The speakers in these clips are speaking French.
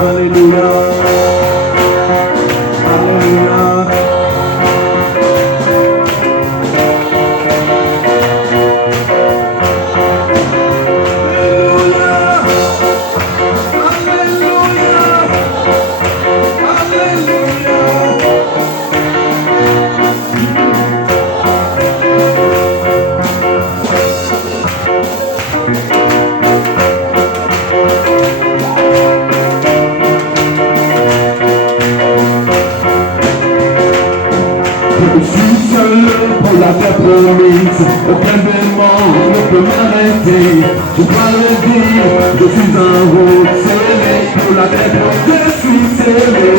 Alléluia. Alléluia. Pour la terre promise, aucun démon ne peut m'arrêter. Je dois le dire, je suis en route, scellé pour la terre promise, je suis scellé.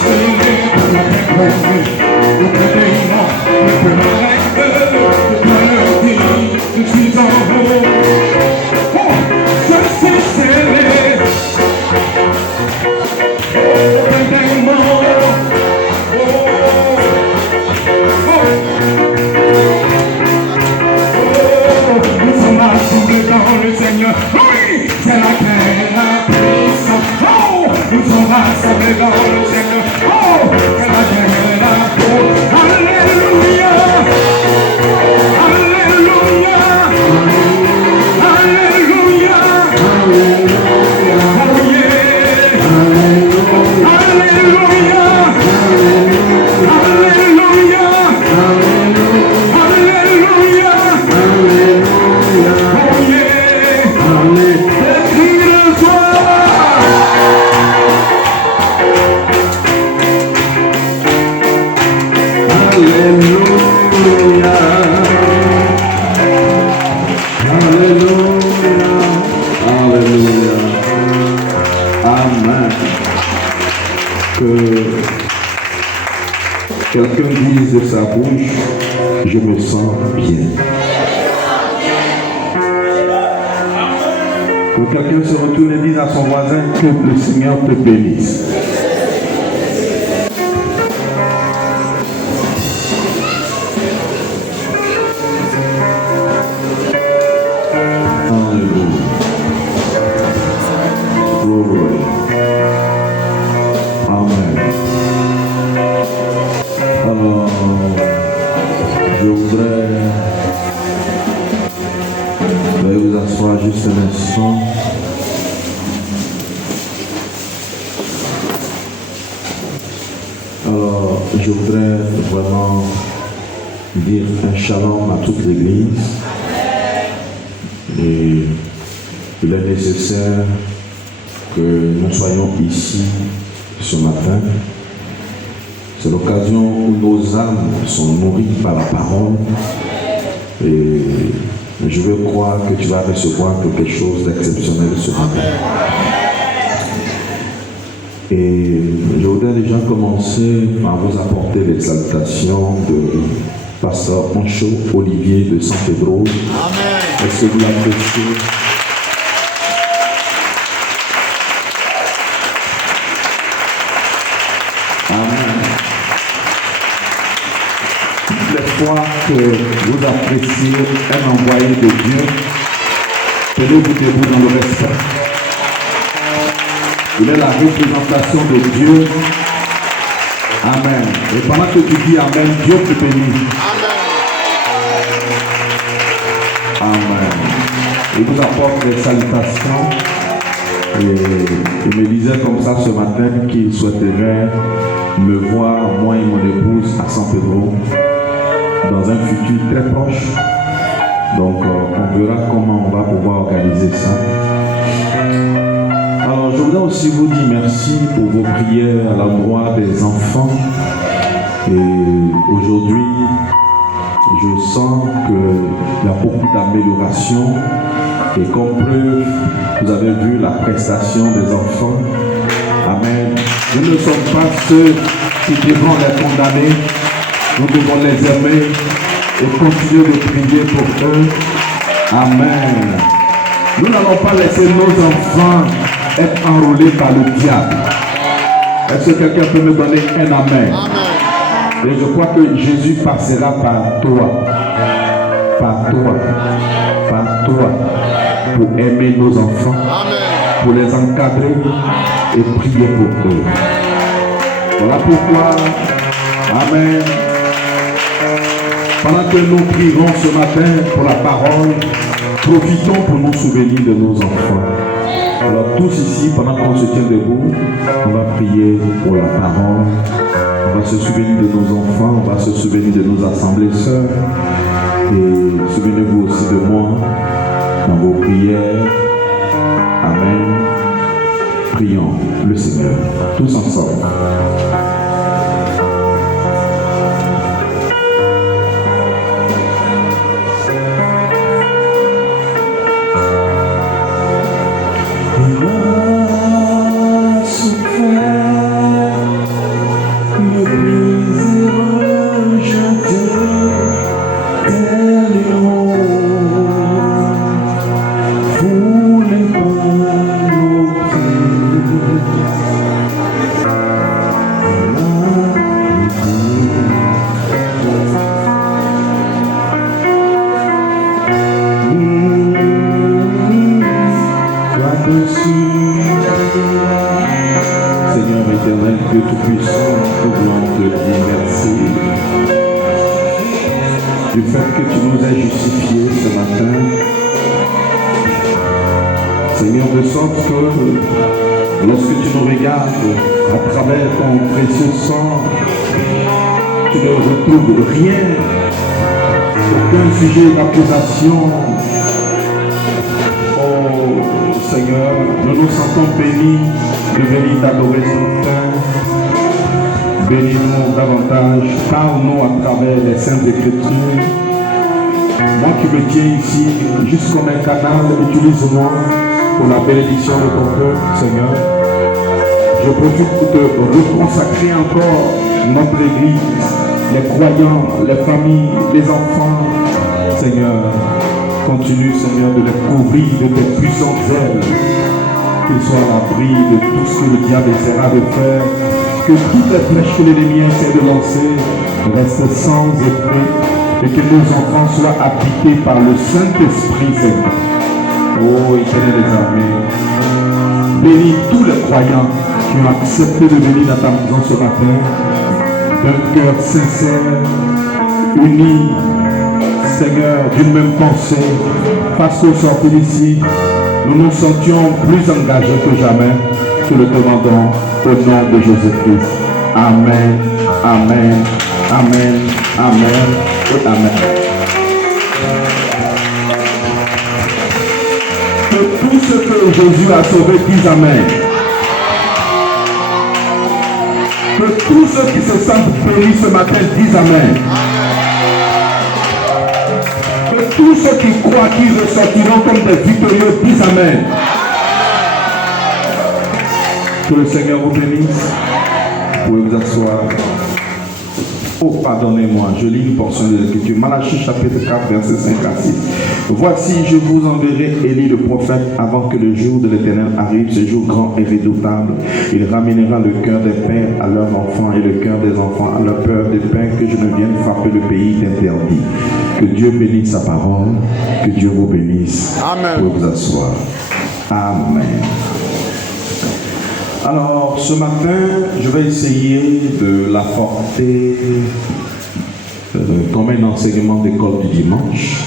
Scellé pour la terre promise, aucun démon ne peut m'arrêter. Je dois le dire, je suis en route, oh, je suis scellé. Aucun démon. Dans le Seigneur, oui, c'est la paix, la puissance. Oh, nous sommes rassemblés dans le Seigneur. Oh, c'est la paix, la puissance. Alléluia, alléluia, alléluia, oh yeah, alléluia, alléluia, alléluia. Quelqu'un dise de sa bouche, je me sens bien. Que quelqu'un se retourne et dise à son voisin que le Seigneur te bénisse. Juste un instant. Alors, je voudrais vraiment dire un shalom à toute l'Église. Et il est nécessaire que nous soyons ici ce matin. C'est l'occasion où nos âmes sont nourries par la parole. Et je veux croire que tu vas recevoir quelque chose d'exceptionnel ce matin. Et je voudrais déjà commencer par vous apporter les salutations de Pasteur Ancho Olivier de San Pedro. Est-ce que vous l'appréciez? Amen. Les fois que vous appréciez un envoyé de Dieu, tenez-vous debout dans le respect. Il est la représentation de Dieu. Amen. Et pendant que tu dis Amen, Dieu te bénit. Amen. Il vous apporte des salutations. Et il me disait comme ça ce matin qu'il souhaiterait me voir, moi et mon épouse, à San Pedro, dans un futur très proche. Donc on verra comment on va pouvoir organiser ça. Alors je voudrais aussi vous dire merci pour vos prières à l'endroit des enfants. Et aujourd'hui, je sens qu'il y a beaucoup d'amélioration. Et comme preuve, vous avez vu la prestation des enfants. Amen. Nous ne sommes pas ceux qui devront les condamner. Nous devons les aimer et continuer de prier pour eux. Amen. Nous n'allons pas laisser nos enfants être enrôlés par le diable. Est-ce que quelqu'un peut me donner un amen? Amen. Et je crois que Jésus passera par toi. Par toi. Par toi. Pour aimer nos enfants. Amen. pour les encadrer et prier pour eux. Voilà pourquoi, Amen. Pendant que nous prierons ce matin pour la parole, profitons pour nous souvenir de nos enfants. Alors tous ici, pendant qu'on se tient debout, on va prier pour la parole. On va se souvenir de nos enfants, on va se souvenir de nos assemblées sœurs. Et souvenez-vous aussi de moi dans vos prières. Amen. Prions le Seigneur, tous ensemble. Seigneur éternel, Dieu Tout-Puissant, nous voulons te dire merci du fait que tu nous as justifiés ce matin. Seigneur, de sorte que lorsque tu nous regardes à travers ton précieux sang, tu ne retrouves rien, aucun sujet d'accusation. Oh Seigneur, nous nous sentons bénis de venir t'adorer ce matin. Bénis-nous davantage, parle-nous à travers les Saintes Écritures. Moi qui me tiens ici, juste comme un canal, utilise-moi pour la bénédiction de ton peuple, Seigneur. Je profite pour te reconsacrer encore notre Église, les croyants, les familles, les enfants. Seigneur, continue, Seigneur, de les couvrir de tes puissantes ailes, qu'ils soient à l'abri de tout ce que le diable essaiera de faire, que toutes les flèches que l'ennemi essaie de lancer restent sans effet, et que nos enfants soient habités par le Saint-Esprit, Seigneur. Oh, Éternel des armées, bénis tous les croyants qui ont accepté de venir dans ta maison ce matin, d'un cœur sincère, uni, Seigneur, d'une même pensée. Parce qu'au sortir d'ici, nous nous sentions plus engagés que jamais. Te le demandons au nom de Jésus-Christ. Amen, amen, amen, amen et amen. Que tout ce que Jésus a sauvé disent amen. Que tous ceux qui se sentent bénis ce matin disent amen. Que tous ceux qui croient qu'ils ressortiront comme des victorieux disent amen. Que le Seigneur vous bénisse. Vous pouvez vous asseoir. Oh, pardonnez-moi, je lis une portion de l'Écriture. Malachie chapitre 4, verset 5 à 6. Voici, je vous enverrai Élie le prophète avant que le jour de l'Éternel arrive, ce jour grand et redoutable. Il ramènera le cœur des pères à leurs enfants et le cœur des enfants à leur peur des pères, que je ne vienne frapper le pays d'interdit. Que Dieu bénisse sa parole, que Dieu vous bénisse. Amen. Vous pouvez vous asseoir. Amen. Alors, ce matin, je vais essayer de l'apporter comme un enseignement d'école du dimanche.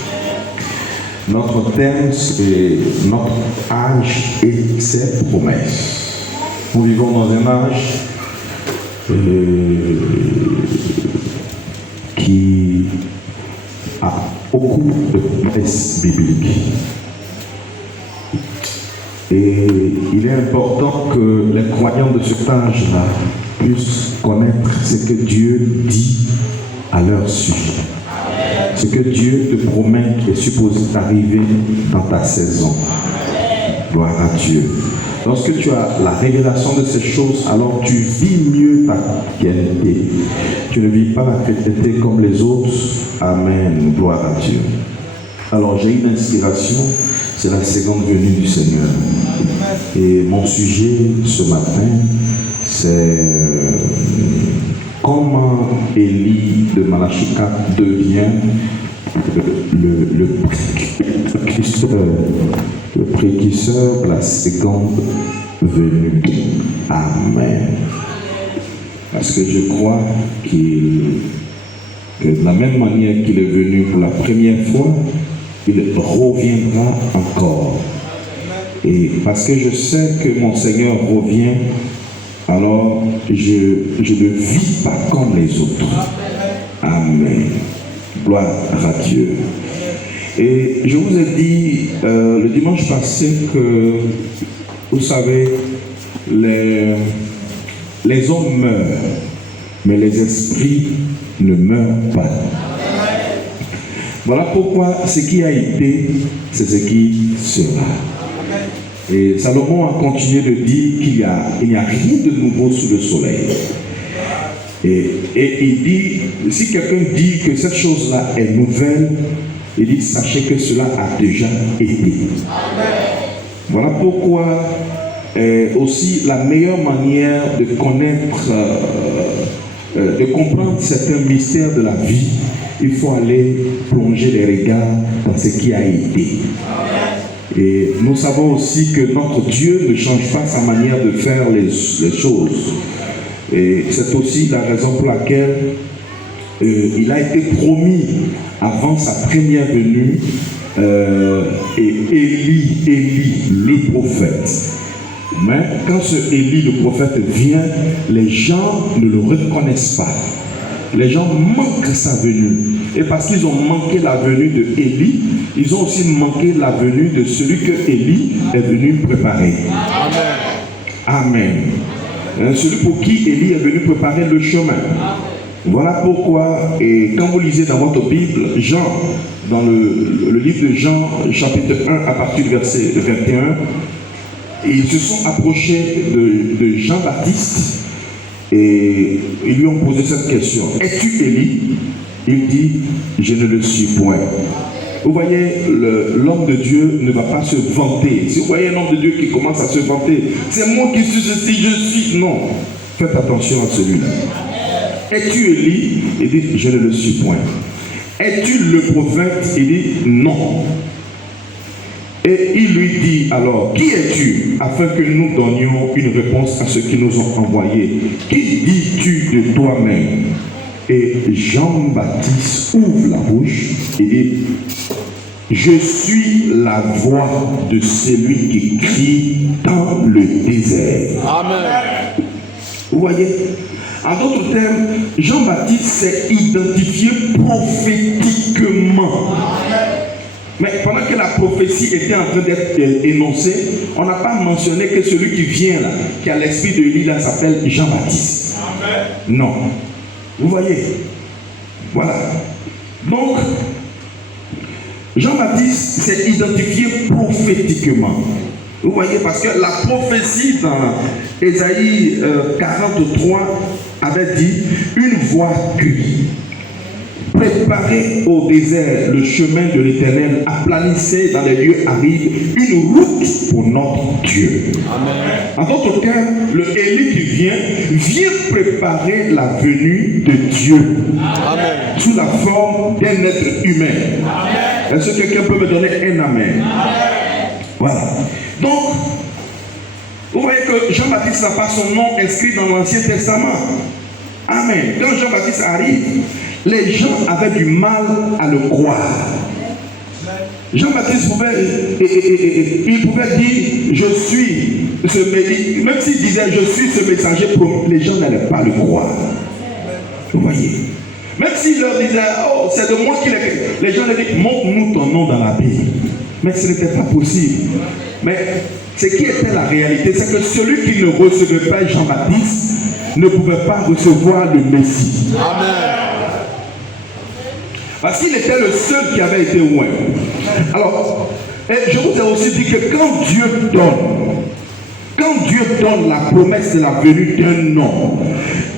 Notre thème, c'est notre âge et ses promesses. Nous vivons dans un âge qui a beaucoup de promesses bibliques. Et il est important que les croyants de cet âge-là puissent connaître ce que Dieu dit à leur sujet. Ce que Dieu te promet qui est supposé t'arriver dans ta saison. Gloire à Dieu. Lorsque tu as la révélation de ces choses, alors tu vis mieux ta chrétienté. Tu ne vis pas la chrétienté comme les autres. Amen. Gloire à Dieu. Alors j'ai une inspiration. C'est la seconde venue du Seigneur. Et mon sujet ce matin, c'est comment Élie de Malachie 4 devient le précurseur de la seconde venue. Amen. Parce que je crois que de la même manière qu'il est venu pour la première fois, il reviendra encore. Et parce que je sais que mon Seigneur revient, alors je ne vis pas comme les autres. Amen. Gloire à Dieu. Et je vous ai dit le dimanche passé que, vous savez, les hommes meurent, mais les esprits ne meurent pas. Voilà pourquoi ce qui a été, c'est ce qui sera. Et Salomon a continué de dire qu'il n'y a rien de nouveau sous le soleil. Et il dit, si quelqu'un dit que cette chose-là est nouvelle, il dit, sachez que cela a déjà été. Voilà pourquoi aussi la meilleure manière de connaître, de comprendre certains mystères de la vie, il faut aller plonger les regards dans ce qui a été. Et nous savons aussi que notre Dieu ne change pas sa manière de faire les choses. Et c'est aussi la raison pour laquelle il a été promis avant sa première venue, et Élie, le prophète. Mais quand ce Élie, le prophète, vient, les gens ne le reconnaissent pas. Les gens manquent sa venue. Et parce qu'ils ont manqué la venue de Élie, ils ont aussi manqué la venue de celui que Élie est venu préparer. Amen. Amen. Celui pour qui Élie est venu préparer le chemin. Voilà pourquoi, et quand vous lisez dans votre Bible, Jean, dans le livre de Jean, chapitre 1, à partir du verset 21, ils se sont approchés de Jean-Baptiste et ils lui ont posé cette question. Es-tu Élie? Il dit, je ne le suis point. Vous voyez, l'homme de Dieu ne va pas se vanter. Si vous voyez un homme de Dieu qui commence à se vanter, c'est moi qui suis ceci, je suis. Non, faites attention à celui-là. Es-tu Élie? Il dit, je ne le suis point. Es-tu le prophète? Il dit, non. Et il lui dit alors, qui es-tu? Afin que nous donnions une réponse à ceux qui nous ont envoyés. Qui dis-tu de toi-même? Et Jean-Baptiste ouvre la bouche et dit, je suis la voix de celui qui crie dans le désert. Amen. Vous voyez? En d'autres termes, Jean-Baptiste s'est identifié prophétiquement. Mais pendant que la prophétie était en train d'être énoncée, on n'a pas mentionné que celui qui vient là, qui a l'esprit de Élie là, s'appelle Jean-Baptiste. Non. Vous voyez? Voilà. Donc, Jean-Baptiste s'est identifié prophétiquement. Vous voyez, parce que la prophétie dans Ésaïe 43 avait dit, une voix crie. Préparez au désert le chemin de l'Éternel, aplanissez dans les lieux arides une route pour notre Dieu. Amen. En d'autres termes, le Élie qui vient préparer la venue de Dieu. Amen. Sous la forme d'un être humain. Amen. Est-ce que quelqu'un peut me donner un amen? Amen. Voilà. Donc, vous voyez que Jean-Baptiste n'a pas son nom inscrit dans l'Ancien Testament. Amen. Quand Jean-Baptiste arrive, les gens avaient du mal à le croire. Jean-Baptiste pouvait dire, je suis ce, même s'il disait, je suis ce messager, les gens n'allaient pas le croire. Vous voyez? Même s'il leur disait, oh, c'est de moi qu'il est, les gens leur disaient, montre-nous ton nom dans la Bible. Mais ce n'était pas possible. Mais ce qui était la réalité, c'est que celui qui ne recevait pas Jean-Baptiste ne pouvait pas recevoir le Messie. Amen. Parce qu'il était le seul qui avait été loin. Alors, je vous ai aussi dit que quand Dieu donne la promesse de la venue d'un homme,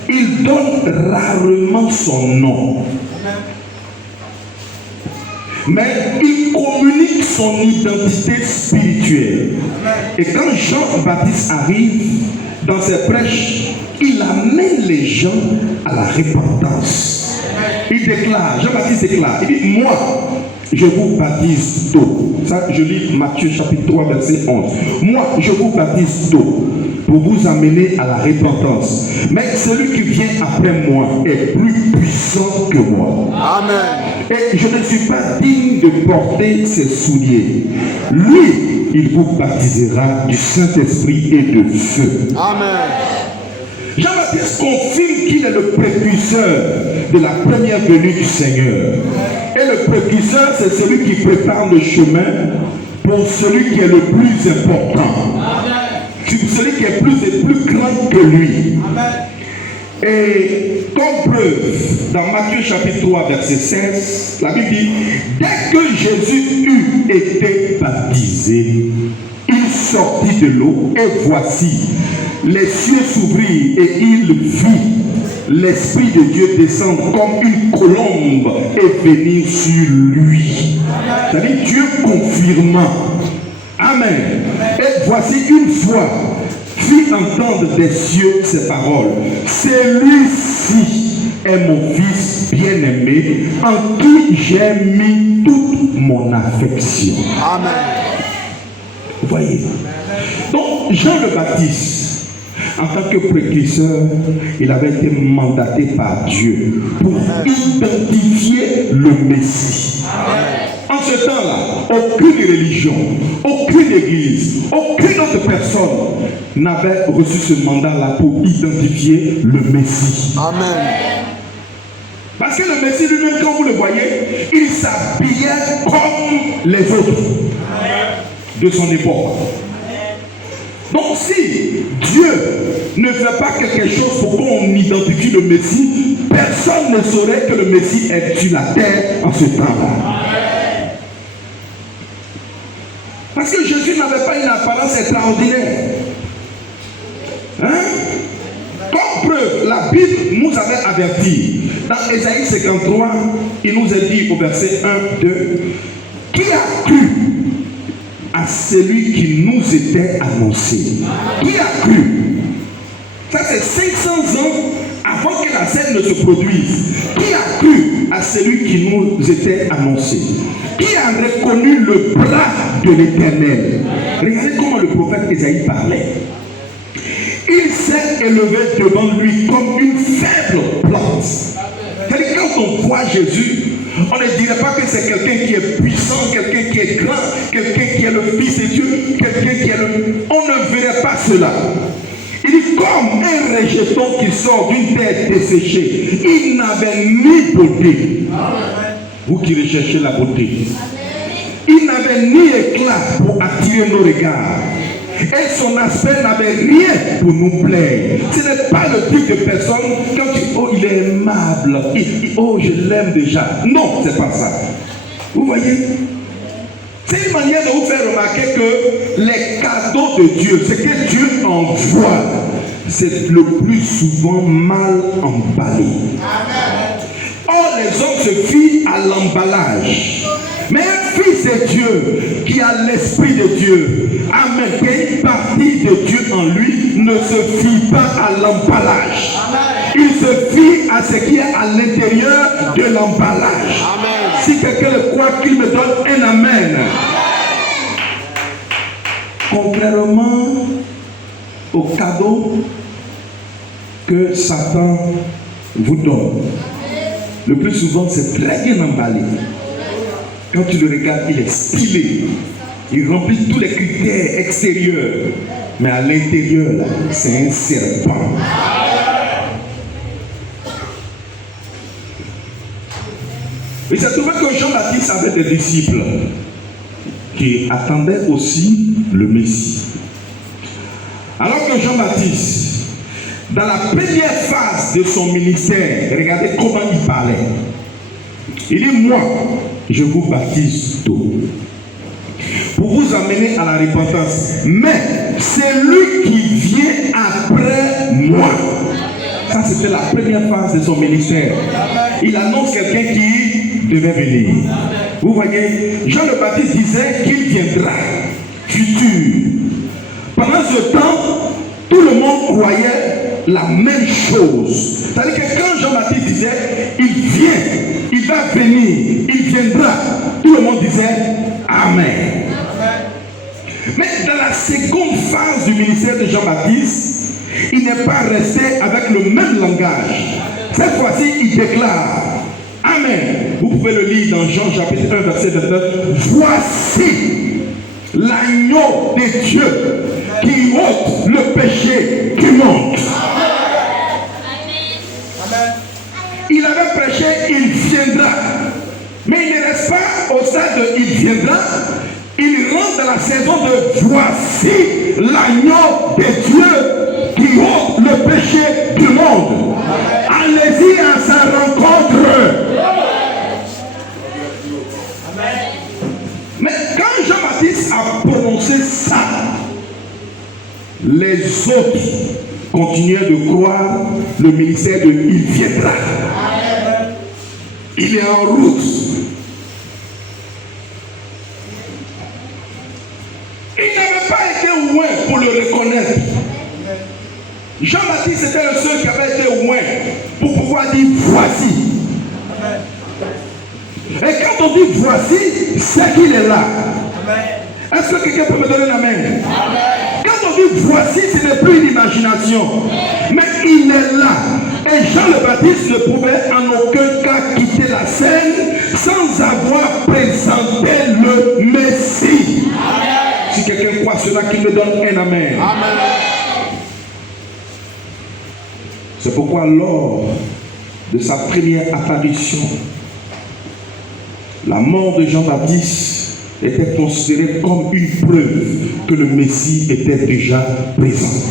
il donne rarement son nom. Mais il communique son identité spirituelle. Et quand Jean-Baptiste arrive dans ses prêches, il amène les gens à la repentance. Il déclare, Jean-Baptiste déclare, il dit, moi, je vous baptise d'eau. Ça, je lis Matthieu chapitre 3, verset 11. Moi, je vous baptise d'eau pour vous amener à la repentance. Mais celui qui vient après moi est plus puissant que moi. Amen. Et je ne suis pas digne de porter ses souliers. Lui, il vous baptisera du Saint-Esprit et de feu. Amen. Jean-Baptiste confirme qu'il est le précurseur de la première venue du Seigneur. Et le précurseur, c'est celui qui prépare le chemin pour celui qui est le plus important. Celui qui est plus grand que lui. Et comme preuve, dans Matthieu chapitre 3, verset 16, la Bible dit, dès que Jésus eut été baptisé, il sortit de l'eau et voici, les cieux s'ouvrirent et il vit l'Esprit de Dieu descendre comme une colombe et venir sur lui. C'est-à-dire Dieu confirmant. Amen. Et voici une fois, fit entendre des cieux ces paroles. Celui-ci est mon fils bien-aimé, en qui j'ai mis toute mon affection. Amen. Vous voyez. Donc Jean le Baptiste, en tant que précurseur, il avait été mandaté par Dieu pour identifier le Messie. En ce temps-là, aucune religion, aucune église, aucune autre personne n'avait reçu ce mandat-là pour identifier le Messie. Amen. Parce que le Messie lui-même, quand vous le voyez, il s'habillait comme les autres de son époque. Donc si Dieu ne fait pas quelque chose pour qu'on identifie le Messie, personne ne saurait que le Messie est sur la terre en ce temps-là. Parce que Jésus n'avait pas une apparence extraordinaire. Hein? Comme preuve, la Bible nous avait averti. Dans Ésaïe 53, il nous est dit au verset 1, 2, qui a cru à celui qui nous était annoncé? Qui a cru? Ça c'est 500 ans avant que la scène ne se produise. Qui a cru à celui qui nous était annoncé? Qui a reconnu le bras de l'Éternel? Regardez comment le prophète Ésaïe parlait. Il s'est élevé devant lui comme une faible plante. C'est-à-dire quand on voit Jésus, on ne dirait pas que c'est quelqu'un qui est puissant, quelqu'un qui est grand, quelqu'un qui est le Fils de Dieu, quelqu'un qui est le... On ne verrait pas cela. Il dit comme un rejeton qui sort d'une terre desséchée. Il n'avait ni beauté. Vous qui recherchez la beauté. Il n'avait ni éclat pour attirer nos regards. Et son aspect n'avait rien pour nous plaire. Ce n'est pas le type de personne quand tu dis, oh il est aimable, oh je l'aime déjà. Non, c'est pas ça. Vous voyez? C'est une manière de vous faire remarquer que les cadeaux de Dieu, ce que Dieu envoie, c'est le plus souvent mal emballé. Or les hommes se fient à l'emballage. Mais un fils de Dieu qui a l'Esprit de Dieu, amen, qui a une partie de Dieu en lui, ne se fie pas à l'emballage. Il se fie à ce qui est à l'intérieur de l'emballage. Si quelqu'un le croit, qu'il me donne un amen. Contrairement au cadeau que Satan vous donne, le plus souvent c'est très bien emballé. Quand tu le regardes, il est stylé. Il remplit tous les critères extérieurs. Mais à l'intérieur, là, c'est un serpent. Il s'est trouvé que Jean-Baptiste avait des disciples qui attendaient aussi le Messie. Alors que Jean-Baptiste, dans la première phase de son ministère, regardez comment il parlait. Il dit, moi, je vous baptise d'eau pour vous amener à la repentance. Mais c'est lui qui vient après moi. Ça, c'était la première phase de son ministère. Il annonce quelqu'un qui devait venir. Vous voyez, Jean le Baptiste disait qu'il viendra, futur. Pendant ce temps, tout le monde croyait la même chose. C'est-à-dire que quand Jean-Baptiste disait il vient, il va venir, il viendra. Tout le monde disait Amen. Mais dans la seconde phase du ministère de Jean-Baptiste, il n'est pas resté avec le même langage. Cette fois-ci, il déclare Amen. Vous pouvez le lire dans Jean chapitre 1, verset 29. Voici l'agneau de Dieu qui ôte le péché du monde. Amen. Il avait prêché, il viendra. Mais il ne reste pas au stade de il viendra. Il rentre dans la saison de voici l'agneau de Dieu qui ôte le péché du monde. Allez-y à sa rencontre. Mais quand Jean-Baptiste a prononcé ça, les autres continuaient de croire le ministère de il viendra. Il est en route. Il n'avait pas été loin pour le reconnaître. Jean-Baptiste était le seul qui avait été loin pour pouvoir dire voici. Et quand on dit voici, c'est qu'il est là. Est-ce que quelqu'un peut me donner la main? Quand on dit voici, ce n'est plus une imagination, mais il est là. Et Jean le Baptiste ne pouvait en aucun cas quitter la scène sans avoir présenté le Messie. Si quelqu'un croit cela, qu'il me donne un amen. C'est pourquoi lors de sa première apparition, la mort de Jean-Baptiste était considérée comme une preuve que le Messie était déjà présent.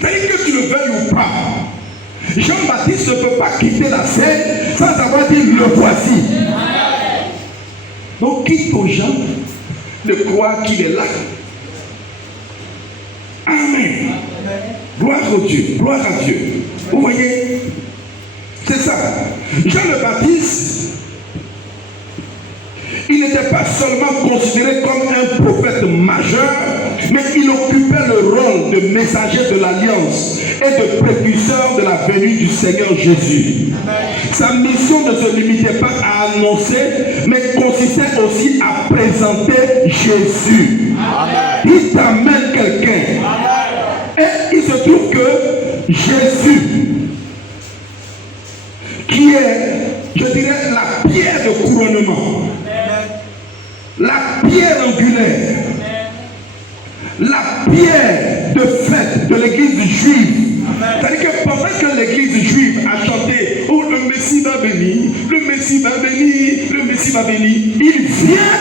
C'est-à-dire que tu le veuilles ou pas, Jean-Baptiste ne peut pas quitter la scène sans avoir dit le voici. Donc quitte aux gens de croire qu'il est là. Amen. Gloire à Dieu. Gloire à Dieu. Vous voyez, c'est ça. Jean le Baptiste, il n'était pas seulement considéré comme un prophète majeur, mais il occupait le rôle de messager de l'alliance et de précurseur de la venue du Seigneur Jésus. Sa mission ne se limitait pas à annoncer, mais consistait aussi à présenter Jésus. Il t'amène quelqu'un. Et il se trouve que Jésus, qui est, je dirais, la pierre de couronnement, la pierre angulaire, la pierre de fête de l'église juive. C'est-à-dire que pendant que l'église juive a chanté « Oh, le Messie va venir, le Messie va venir, le Messie va venir », il vient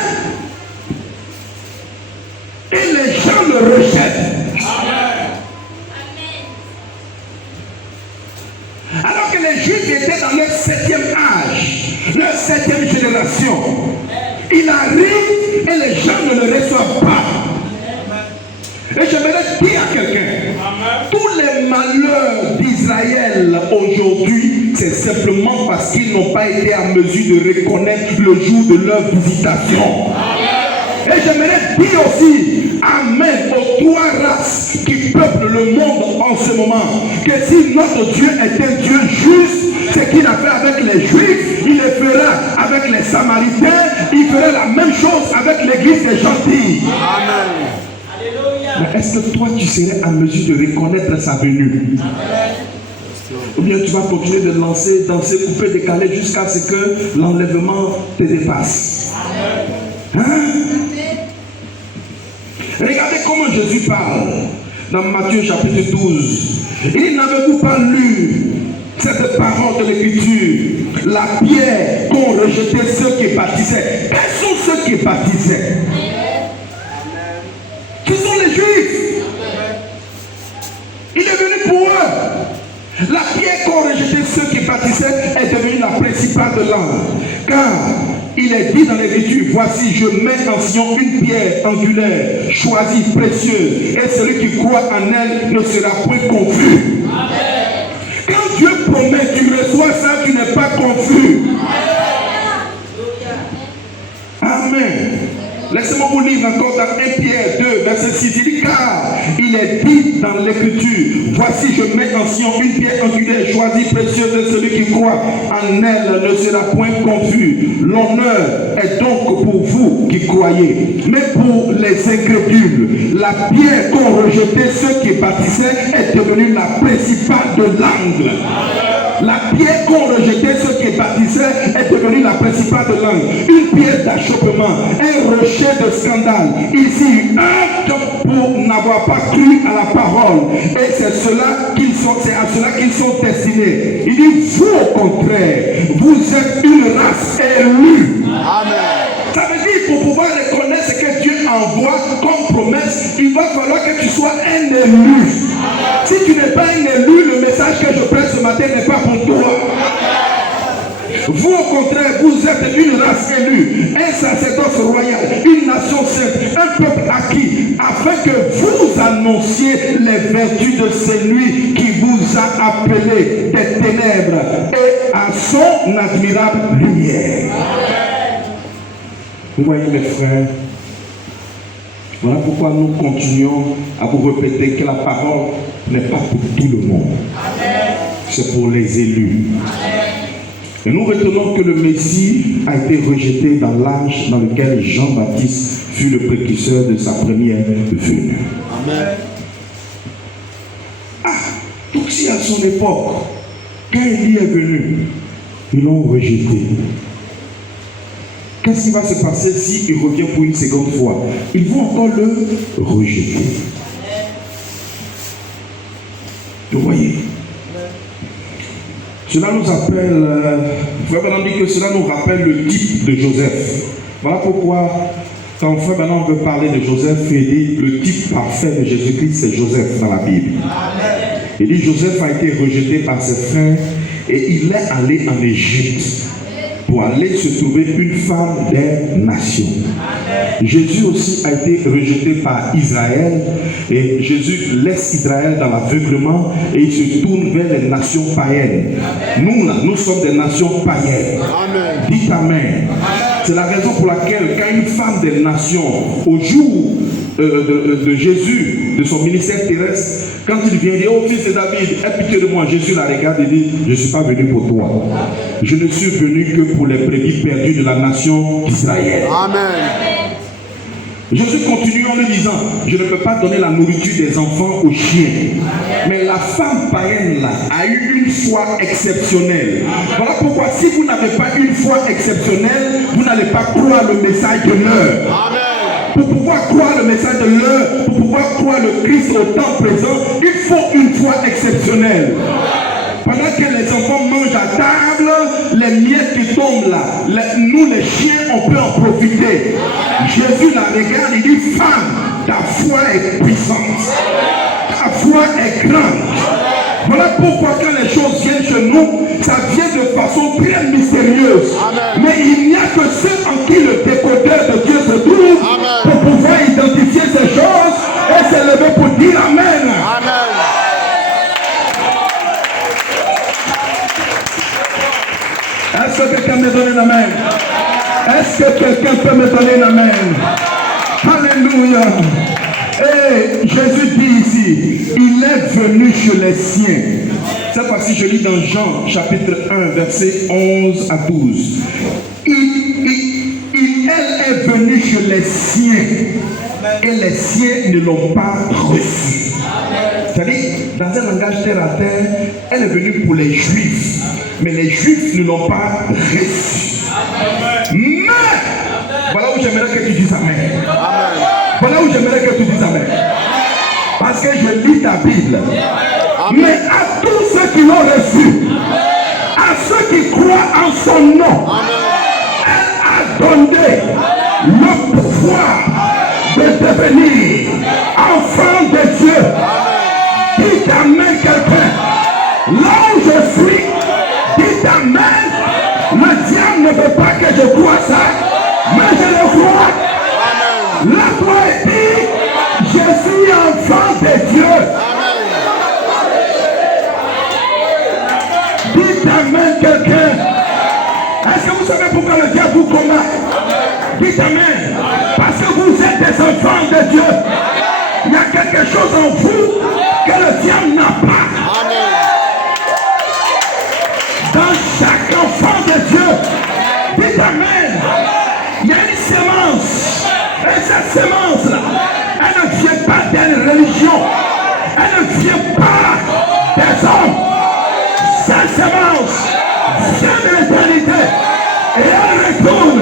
et les gens le rejettent. Alors que les Juifs étaient dans leur 7e âge, leur 7e génération, il arrive et les gens ne le reçoivent pas. Et j'aimerais dire à quelqu'un, tous les malheurs d'Israël aujourd'hui, c'est simplement parce qu'ils n'ont pas été en mesure de reconnaître le jour de leur visitation. Et j'aimerais dire aussi, Amen, aux 3 races qui peuplent le monde en ce moment, que si notre Dieu est un Dieu juste, ce qu'il a fait avec les Juifs, il le fera avec les Samaritains, il fera la même chose avec l'église des gentils. Amen. Mais est-ce que toi tu serais en mesure de reconnaître sa venue? Ou bien tu vas continuer de lancer, danser, couper, décaler jusqu'à ce que l'enlèvement te dépasse? Hein? Regardez comment Jésus parle dans Matthieu chapitre 12. Il n'avait-vous pas lu cette parole de l'écriture? La pierre qu'ont rejeté ceux qui baptisaient. Quels sont ceux qui baptisaient? Ce sont les Juifs. Il est venu pour eux. La pierre qu'ont rejeté ceux qui baptisaient est devenue la principale de l'âme. Car il est dit dans l'Écriture, voici je mets en Sion une pierre angulaire, choisie, précieuse, et celui qui croit en elle ne sera point confus. Quand Dieu promet, tu reçois ça, tu n'es pas confus. Amen. Laissez-moi vous lire encore dans 1 Pierre 2, verset 6. Il dit, car il il est dit dans l'Écriture, voici je mets en Sion une pierre angulaire, choisie, précieuse de celui qui croit en elle ne sera point confus. L'honneur est donc pour vous qui croyez. Mais pour les incrédules, la pierre qu'ont rejeté ceux qui bâtissaient est devenue la principale de l'angle. La pierre qu'ont rejeté ceux qui bâtissaient est devenue la principale de l'angle. Une pierre d'achoppement, un rocher de scandale. Ici, pour n'avoir pas cru à la parole. Et c'est à cela qu'ils sont destinés. Il dit, vous au contraire, vous êtes une race élue. Amen. Ça veut dire, pour pouvoir reconnaître ce que Dieu envoie comme promesse, il va falloir que tu sois un élu. Si tu n'es pas un élu, le message que je prêche ce matin n'est pas pour toi. Vous au contraire, vous êtes une race élue, un sacerdoce royal, une nation sainte, un peuple acquis, afin que vous annonciez les vertus de celui qui vous a appelé des ténèbres et à son admirable lumière. Vous voyez mes frères, voilà pourquoi nous continuons à vous répéter que la parole n'est pas pour tout le monde. C'est pour les élus. Et nous retenons que le Messie a été rejeté dans l'âge dans lequel Jean-Baptiste fut le précurseur de sa première venue. Amen. Donc si à son époque, quand Élie est venu, ils l'ont rejeté. Qu'est-ce qui va se passer s'il revient pour une seconde fois? Ils vont encore le rejeter. Vous voyez? Cela nous appelle, Frère Bernard dit que cela nous rappelle le type de Joseph. Voilà pourquoi, quand Frère Bernard veut parler de Joseph, il dit le type parfait de Jésus-Christ, c'est Joseph dans la Bible. Il dit Joseph a été rejeté par ses frères et il est allé en Égypte pour aller se trouver une femme des nations. Jésus aussi a été rejeté par Israël et Jésus laisse Israël dans l'aveuglement et il se tourne vers les nations païennes. Nous là, nous sommes des nations païennes. Amen. Dites Amen. C'est la raison pour laquelle quand une femme des nations, au jour de Jésus, de son ministère terrestre, quand il vient dire, oh fils de David, aie pitié de moi, Jésus la regarde et dit, je ne suis pas venu pour toi. Je ne suis venu que pour les brebis perdues de la nation d'Israël. Amen. Jésus continue en lui disant, je ne peux pas donner la nourriture des enfants aux chiens. Mais la femme païenne là a eu une foi exceptionnelle. Voilà pourquoi si vous n'avez pas une foi exceptionnelle, vous n'allez pas croire le message de l'heure. Pour pouvoir croire le message de l'heure, pour pouvoir croire le Christ au temps présent, il faut une foi exceptionnelle. Pendant que les enfants mangent à table, les miettes qui tombent là, nous les chiens, on peut en profiter. Jésus la regarde, il dit, femme, ta foi est puissante. Ta foi est grande. Voilà pourquoi quand les choses viennent chez nous, ça vient de façon très mystérieuse. Amen. Mais il n'y a que ceux en qui le décodeur de Dieu se trouve. Amen. Pour pouvoir identifier ces choses et s'élever pour dire Amen. Amen. Est-ce que quelqu'un me donne un Amen? Est-ce que quelqu'un peut me donner un Amen? Alléluia. Et Jésus dit ici, il est venu chez les siens. Cette fois-ci, je lis dans Jean, chapitre 1, versets 11 à 12. Elle est venue chez les siens, et les siens ne l'ont pas reçue. C'est-à-dire, dans un langage terre à terre, elle est venue pour les Juifs, mais les Juifs ne l'ont pas reçue. Mais, voilà où j'aimerais que tu dises Amen. Voilà où j'aimerais que tu dises Amen. Parce que je lis ta Bible. Amen. Mais à tous ceux qui l'ont reçu, à ceux qui croient en son nom, amen, elle a donné le pouvoir de devenir enfant de Dieu. Dites Amen quelqu'un. Là où je suis, dites Amen. Le diable ne veut pas que je croie ça, mais je le crois. La foi dit, je suis enfant de Dieu. Dites Amen quelqu'un. Est-ce que vous savez pourquoi le diable vous combat? Dites Amen. Parce que vous êtes des enfants de Dieu. Il y a quelque chose en vous que le diable n'a pas. Amen. Dans chaque enfant de Dieu, dites Amen. Il y a une sémence. Et cette sémence-là, elle ne vient pas d'une religion. Elle ne vient pas des hommes. Cette sémence vient de l'éternité. Et elle retourne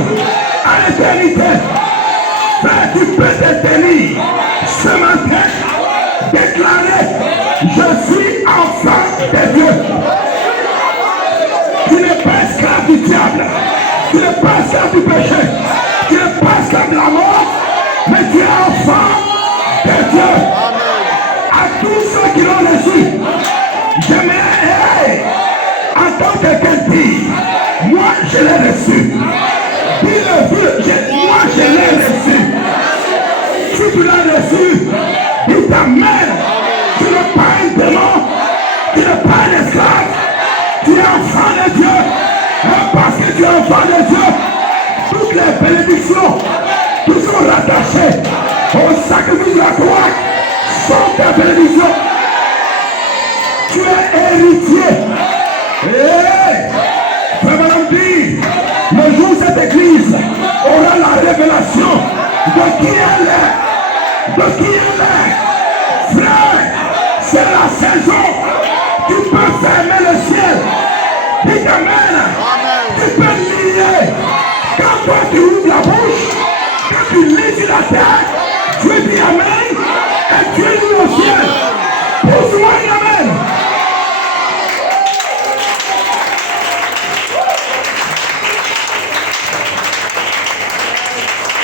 à l'éternité. Frère, tu peux te tenir ce matin, déclarer, je suis enfant de Dieu. Tu n'es pas esclave du diable. Tu n'es pas esclave du péché. Tu n'es pas esclave de la mort. Mais tu es enfant de Dieu. À tous ceux qui l'ont reçu, j'aimerais entendre quelqu'un dire, moi je l'ai reçu. Dis-le, moi je l'ai reçu. Si tu l'as reçu, dis ta mère, tu n'es pas un démon, tu n'es pas un esclave, tu es enfant de Dieu. Et parce que tu es enfant de Dieu, toutes les bénédictions qui sont rattachées au sacrifice de la croix sont tes bénédictions. Tu es héritier. Frère dit, le jour où cette église aura la révélation de qui elle est, de qui elle est. Frère, c'est la saison. Tu peux fermer le ciel. Dis Amen. Tu peux lier. Quand toi tu ouvres la bouche, quand tu lis sur la terre, tu dis Amen et tu lis au ciel. Pousse-moi un Amen.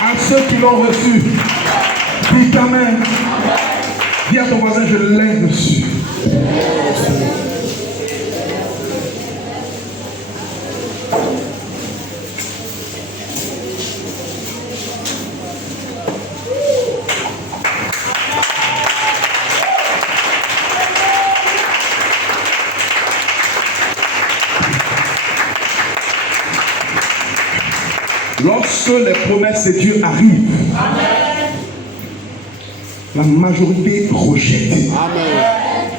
À ceux qui l'ont reçu, dis Amen. Dis à ton voisin, je l'ai reçu. Lorsque les promesses de Dieu arrivent, amen, la majorité rejette. Amen.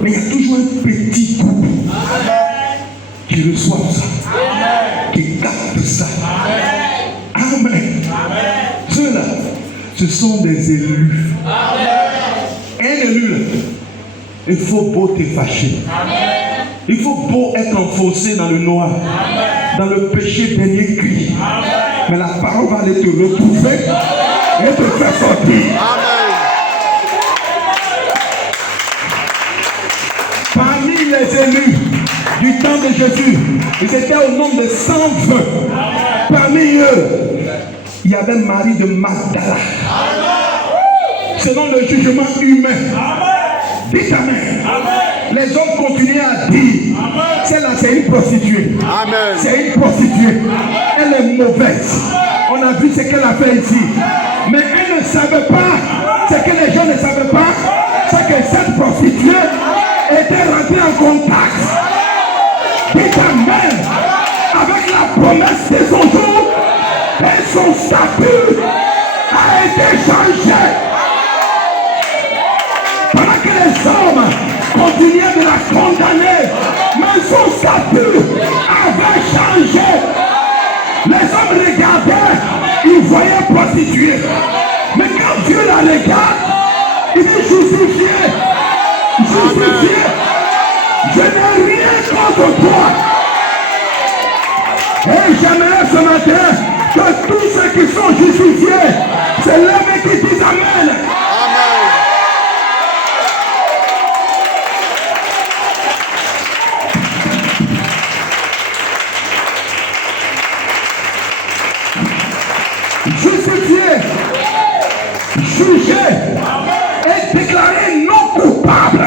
Mais il y a toujours un petit groupe qui reçoit ça, amen, qui capte ça. Amen. Amen. Ceux-là, ce sont des élus. Amen. Un élu, il faut beau te fâcher. Amen. Il faut beau être enfoncé dans le noir, amen, dans le péché dernier cri. Amen. Mais la parole va aller te retrouver et te faire sortir. Amen. Parmi les élus du temps de Jésus, ils étaient au nombre de 120. Parmi eux, il y avait Marie de Magdala. Selon le jugement humain. Dites Amen. Les hommes continuaient à dire, celle-là c'est une prostituée. Amen. C'est une prostituée. Elle est mauvaise. On a vu ce qu'elle a fait ici. Mais elle ne savait pas, ce que les gens ne savaient pas, c'est que cette prostituée était rentrée en contact. Dites Amen. Avec la promesse de son jour, et son statut a été changé. Pendant que les hommes continuaient de la condamner, mais son statut avait changé. Les hommes regardaient, ils voyaient prostituée. Mais quand Dieu la regarde, il dit justifié. Justifié. Je n'ai rien contre toi. Et j'aimerais ce matin que tous ceux qui sont justifiés se lèvent et qui disent Amen. Justifié, jugé et déclaré non coupable.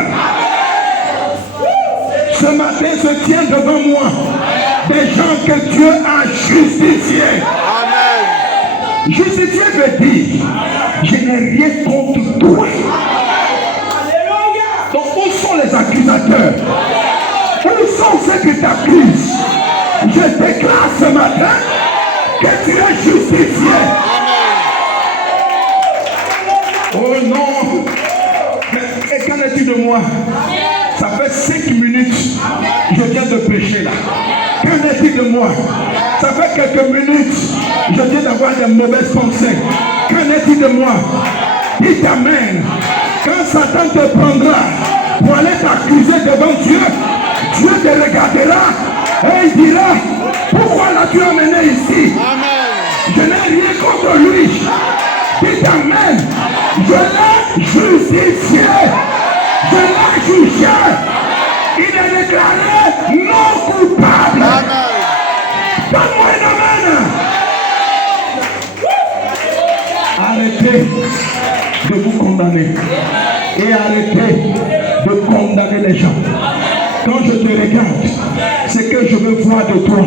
Ce matin se tient devant moi des gens que Dieu a justifiés. Amen. Justifié veut dire, je n'ai rien contre toi. Donc où sont les accusateurs? Où sont ceux qui t'accusent? Je déclare ce matin que tu es justifié. Oh non, est-il de moi? Ça fait 5 minutes, je viens de pécher là. Qu'en est-il de moi? Ça fait quelques minutes, je viens d'avoir de mauvaises pensées. Qu'en est-il de moi? Dites Amen. Quand Satan te prendra pour aller t'accuser devant Dieu, Dieu te regardera et il dira, pourquoi l'as-tu amené ici? Amen. Je n'ai rien contre lui. Dites Amen. Je l'ai justifié. Je l'ai jugé. Il est déclaré non coupable. Amen. Donne-moi un amen. Arrêtez de vous condamner et arrêtez de condamner les gens. Quand je te regarde, ce que je veux voir de toi,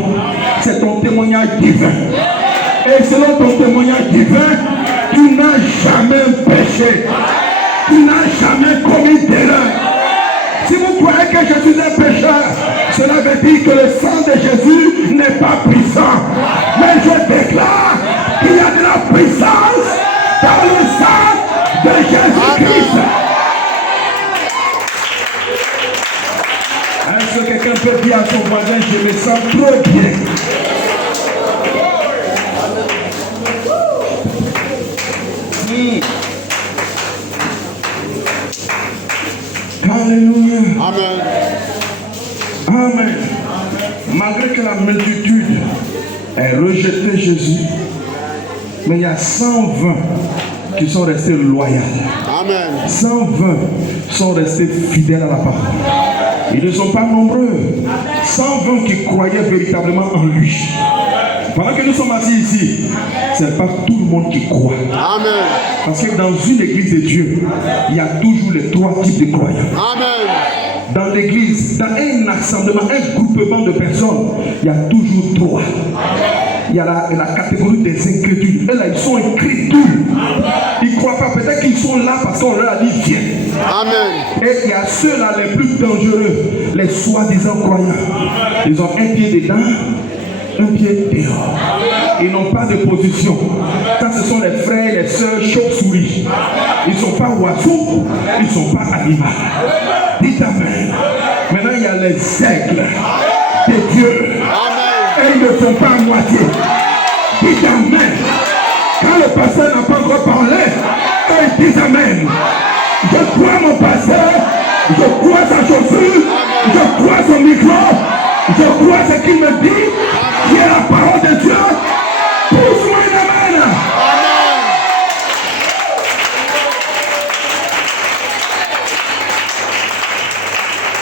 c'est ton témoignage divin. Et selon ton témoignage divin, tu n'as jamais péché. Tu n'as jamais commis d'erreur. Si vous croyez que je suis un pécheur, cela veut dire que le sang de Jésus n'est pas puissant. Mais je déclare qu'il y a de la puissance dans le sang de Jésus-Christ. Est-ce que quelqu'un peut dire à son voisin, je me sens trop bien? Alléluia. Amen. Amen. Malgré que la multitude ait rejeté Jésus, mais il y a 120 qui sont restés loyaux. Amen. 120 sont restés fidèles à la parole. Ils ne sont pas nombreux. 120 qui croyaient véritablement en lui. Pendant que nous sommes assis ici, ce n'est pas tout le monde qui croit. Amen. Parce que dans une église de Dieu, il y a toujours les 3 types de croyants. Amen. Dans l'église, dans un assemblement, un groupement de personnes, il y a toujours 3. Il y a la catégorie des incrédules. Et là, ils sont incrédules. Ils ne croient pas. Peut-être qu'ils sont là parce qu'on leur a dit viens. Amen. Et il y a ceux-là les plus dangereux, les soi-disant croyants. Ils ont un pied dedans, un pied dehors. Ils n'ont pas de position. Ça, ce sont les frères et les sœurs chauves-souris. Ils ne sont pas oiseaux, ils ne sont pas animaux. Dites Amen. Maintenant, il y a les aigles de Dieu. Et ils ne sont pas à moitié. Dites Amen. Quand le pasteur n'a pas encore parlé, ils disent Amen. Je crois mon pasteur, je crois sa chaussure, je crois son micro, je crois ce qu'il me dit, qui est la parole de Dieu. Pousse-moi un Amen.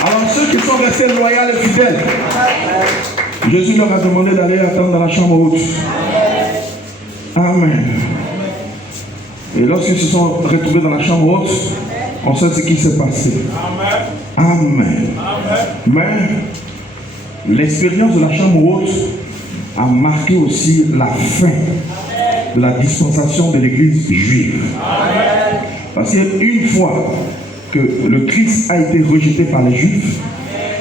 Alors ceux qui sont restés loyaux et fidèles, Jésus leur a demandé d'aller attendre dans la chambre haute. Amen. Et lorsqu'ils se sont retrouvés dans la chambre haute, on sait ce qui s'est passé. Amen. Mais l'expérience de la chambre haute a marqué aussi la fin de la dispensation de l'église juive. Parce qu'une fois que le Christ a été rejeté par les Juifs,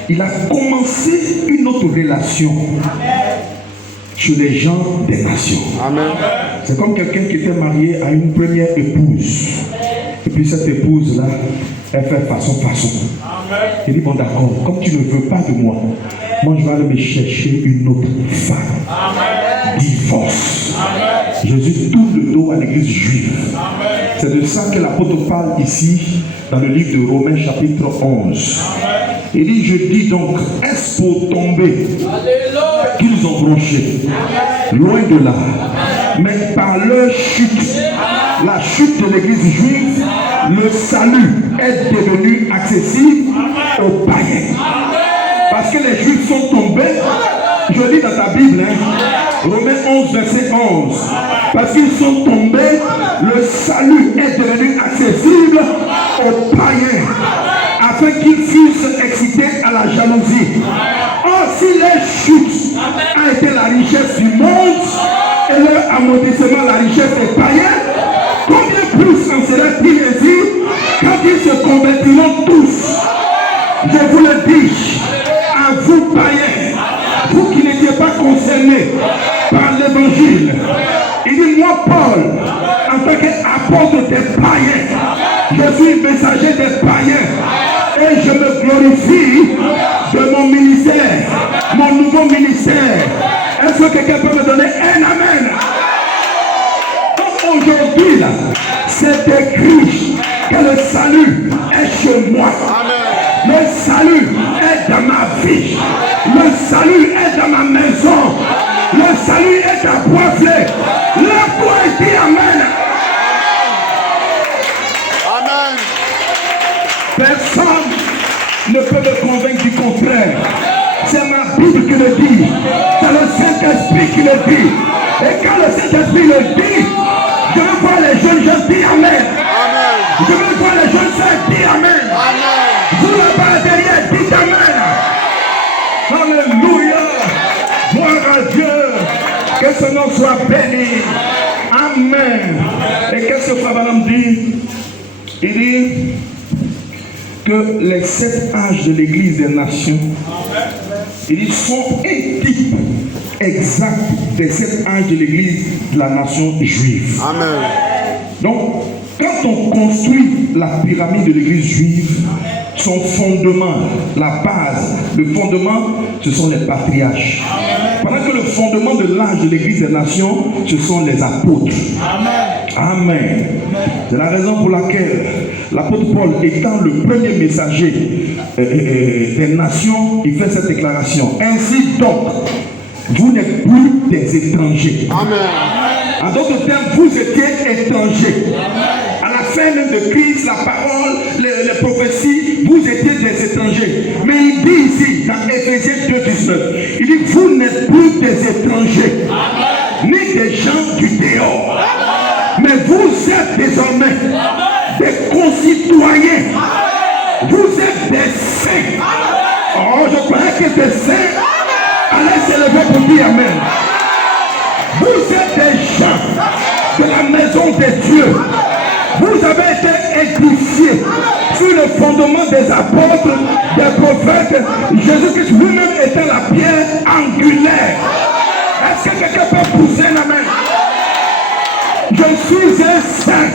il a commencé une autre relation chez les gens des nations. Amen. C'est comme quelqu'un qui était marié à une première épouse. Et puis cette épouse-là, elle fait façon. Il dit, bon d'accord, comme tu ne veux pas de moi, moi je vais aller me chercher une autre femme. Amen. Divorce. Amen. Jésus tourne le dos à l'église juive. Amen. C'est de ça que l'apôtre parle ici dans le livre de Romains chapitre 11. Amen. Il dit, je dis donc, est-ce pour tomber qu'ils ont bronché? Loin de là. Mais par leur chute, la chute de l'église juive, le salut est devenu accessible aux païens. Parce que les juifs sont tombés, je lis dans ta Bible, Romains 11, verset 11. Parce qu'ils sont tombés, le salut est devenu accessible aux païens, afin qu'ils fussent excités à la jalousie. Or, si leur chute a été la richesse du monde et leur amortissement la richesse des païens, combien plus en sera-t-il ainsi quand ils se convertiront tous? Je vous le dis, à vous païens, vous qui n'étiez pas concernés par l'évangile. Il dit, moi Paul, en tant qu'apôtre des païens, je suis messager des païens. salut est à poids fléché. Lève-toi et dis Amen. Amen. Personne ne peut me convaincre du contraire. C'est ma Bible qui le dit. C'est le Saint-Esprit qui le dit. Et quand le Saint-Esprit le dit, je veux voir les jeunes gens dire Amen. Amen. Je veux voir les jeunes sœurs dire Amen. Amen. Vous là-bas derrière, dites Amen. Alléluia. Gloire à Dieu. Que son nom soit béni. Amen. Et qu'est-ce que Frère Branham dit? Il dit que les 7 âges de l'Église des nations, ils sont un type exact des 7 âges de l'Église de la nation juive. Amen. Donc, quand on construit la pyramide de l'Église juive, son fondement, la base, le fondement, ce sont les patriarches. Pendant que le fondement de l'âge de l'Église des nations, ce sont les apôtres. Amen. C'est la raison pour laquelle l'apôtre Paul, étant le premier messager des nations, il fait cette déclaration. Ainsi donc, vous n'êtes plus des étrangers. Amen. En d'autres termes, vous étiez étrangers. À la fin de Christ, la parole, les prophéties, vous étiez des étrangers. Mais il dit ici, dans Éphésiens 2,19, il dit, vous n'êtes plus des étrangers, ni des gens du dehors. Mais vous êtes désormais des concitoyens. Vous êtes des saints. Oh, je croyais que des saints allaient s'élever pour dire Amen. Vous êtes des gens de la maison de Dieu. Vous avez été édifiés sur le fondement des apôtres, des prophètes. Jésus-Christ lui-même était la pierre angulaire. Est-ce que quelqu'un peut pousser la main? Je suis un saint.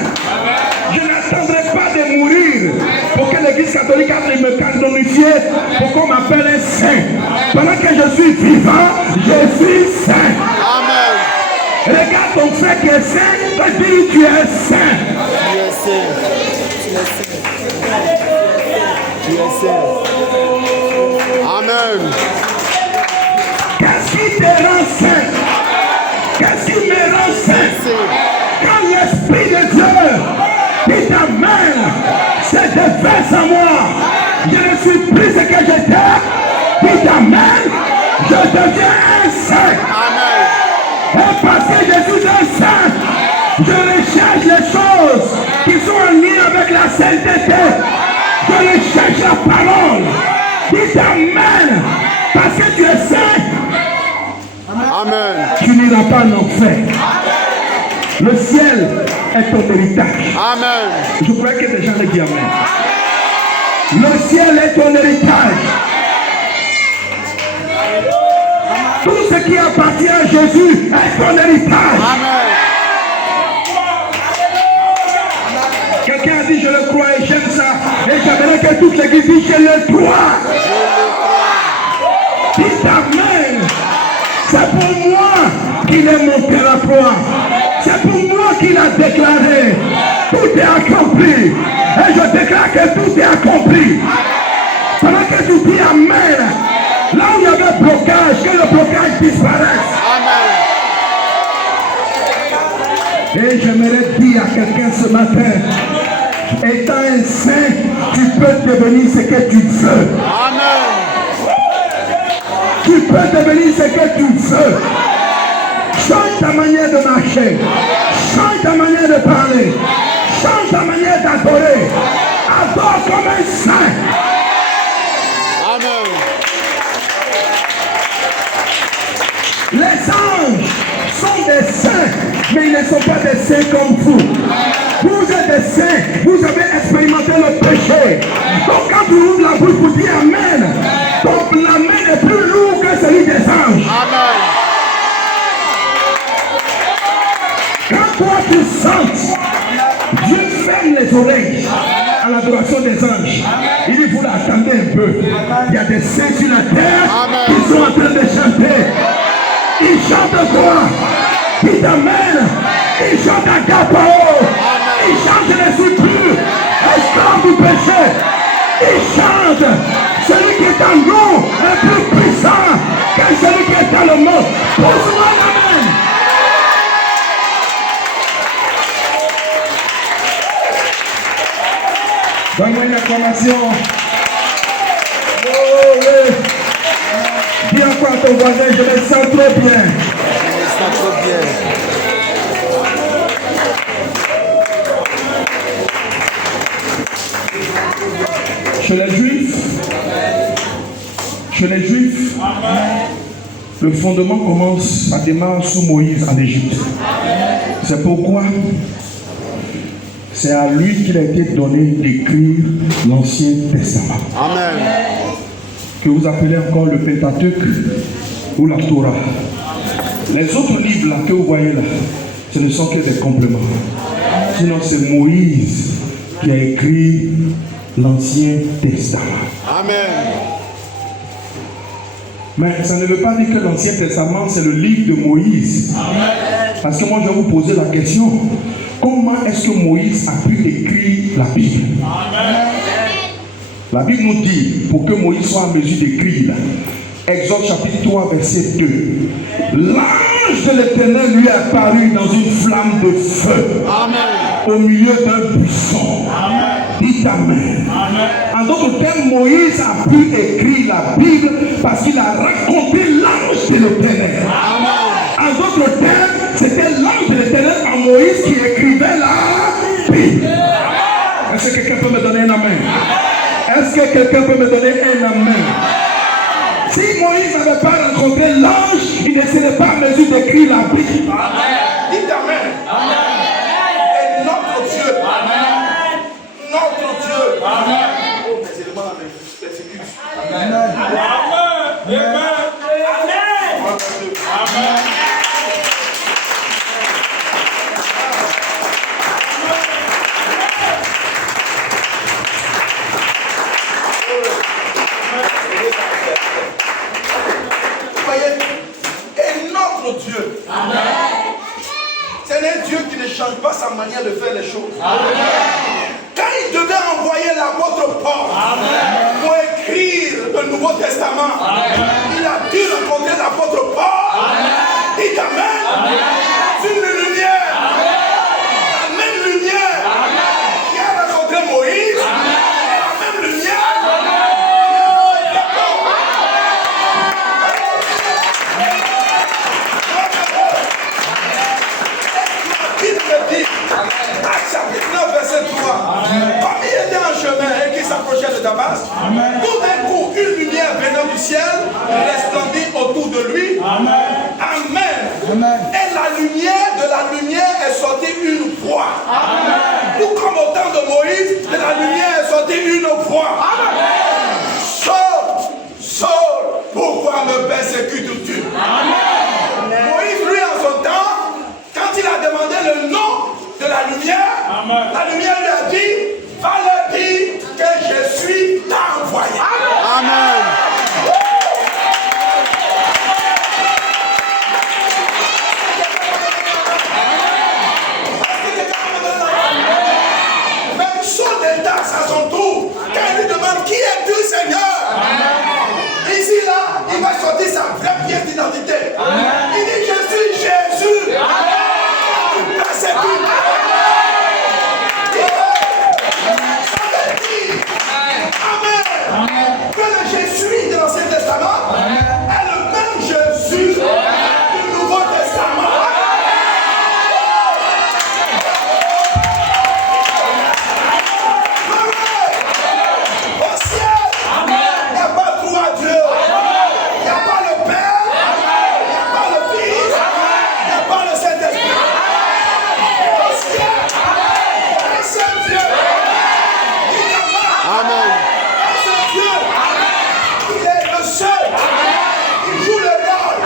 Je n'attendrai pas de mourir pour que l'Église catholique me canonifier pour qu'on m'appelle un saint. Pendant que je suis vivant, je suis saint. Amen. Regarde ton frère qui est saint, te dis tu es saint. Tu es saint. Tu es saint. Tu es saint. Amen. Qu'est-ce qui te rend saint? Qu'est-ce qui me rend saint? Quand l'Esprit de Dieu dit Amen, c'est déverse en moi. Je ne suis plus ce que j'étais. Dit Amen, je deviens un saint. Amen. Et parce que je suis un saint, je recherche les choses qui sont en lien avec la sainteté. Je recherche la parole. Dis Amen, parce que tu es saint. Amen. Tu n'iras pas en enfer. Le ciel est ton héritage. Amen. Je croyais que des gens le disent Amen. Le ciel est ton héritage. Tout ce qui appartient à Jésus est ton héritage. Amen. Quelqu'un a dit je le crois et j'aime ça. Et j'aimerais que toute l'église dise je le crois. Dites Amen. C'est pour moi qu'il est monté à la croix. C'est pour moi qu'il a déclaré. Tout est accompli. Et je déclare que tout est accompli. Pendant que tu dis Amen, là où il y avait blocage, que le blocage disparaisse. Amen. Et j'aimerais dire à quelqu'un ce matin, étant un saint, tu peux devenir ce que tu veux. Amen. Tu peux devenir ce que tu veux. Change ta manière de marcher. Change ta manière de parler. Change ta manière d'adorer. Adore comme un saint. Amen. Les anges sont des saints, mais ils ne sont pas des saints comme vous. Vous êtes des saints, vous avez expérimenté le péché. Donc quand tu ouvres la bouche pour dire Amen, donc la main est plus lourde que celui des anges. Amen. Quand toi tu sens, Dieu ferme les oreilles à l'adoration des anges. Il dit, vous l'attendez un peu. Il y a des saints sur la terre Amen. qui sont en train de chanter. Ils chantent quoi? Dites Amen. Ils chantent agapao. Ils chantent, je ne suis plus esclave du péché. Ils chantent. Celui qui est en nous est plus puissant que celui qui est dans le monde. Pousse-moi Amen. Donne-moi une acclamation. Oh, oui. Dis encore à ton voisin, je me sens trop bien. Je me sens trop bien. Chez les Juifs, le fondement commence, ça démarre sous Moïse en Égypte. C'est pourquoi c'est à lui qu'il a été donné d'écrire l'Ancien Testament. Amen. Que vous appelez encore le Pentateuque ou la Torah. Les autres livres là que vous voyez là, ce ne sont que des compléments. Sinon c'est Moïse qui a écrit l'Ancien Testament. Amen. Mais ça ne veut pas dire que l'Ancien Testament c'est le livre de Moïse. Parce que moi je vais vous poser la question. Comment est-ce que Moïse a pu écrire la Bible? La Bible nous dit, pour que Moïse soit en mesure d'écrire, Exode chapitre 3 verset 2, l'ange de l'Éternel lui est apparu dans une flamme de feu. Amen. Au milieu d'un buisson. Dites Amen. En d'autres termes, Moïse a pu écrire la Bible parce qu'il a raconté l'ange de l'Éternel. En d'autres termes, c'était l'ange de l'Éternel en Moïse qui écrivait la Bible. Est-ce que quelqu'un peut me donner un amen? Est-ce que quelqu'un peut me donner un amen? Si Moïse n'avait pas rencontré l'ange, il ne serait pas en mesure d'écrire la Bible. Dites Amen. Et notre Dieu, notre Dieu, oh, mais c'est le mal, mais persécute. Amen. Et notre Dieu, c'est un Dieu qui ne change pas sa manière de faire les choses. Quand il devait envoyer l'apôtre Paul pour écrire le Nouveau Testament, il a dû rencontrer l'apôtre Paul. Dites Amen. Une lumière, la même lumière qui a rencontré Moïse, la même lumière. Acte chapitre 9, verset 3. Comme il était en chemin et qu'il s'approchait de Damas, tout d'un coup, une lumière venant du ciel resplendit autour de lui. Amen. Et la lumière est sortie une voix. Tout comme au temps de Moïse, de la lumière est sortie une voix. Saul, Saul, pourquoi me persécutes-tu? Moïse, lui, en son temps, quand il a demandé le nom de la lumière lui a dit, va leur dire que je suis envoyé. Amen. Même Saul d'État à son tour, quand il lui demande qui es-tu, Seigneur? Ici, là, il va sortir sa vraie pièce d'identité. Il dit, je suis Jésus. C'est tout. Amen. Que le Jésus de l'Ancien Testament est le même Jésus du Nouveau Testament. Au ciel, il n'y a pas trois dieux. Il n'y a pas le Père, il n'y a pas le Fils, il n'y a pas le Saint-Esprit. Au ciel, un seul Dieu. Amen. Il est le seul. Il joue le rôle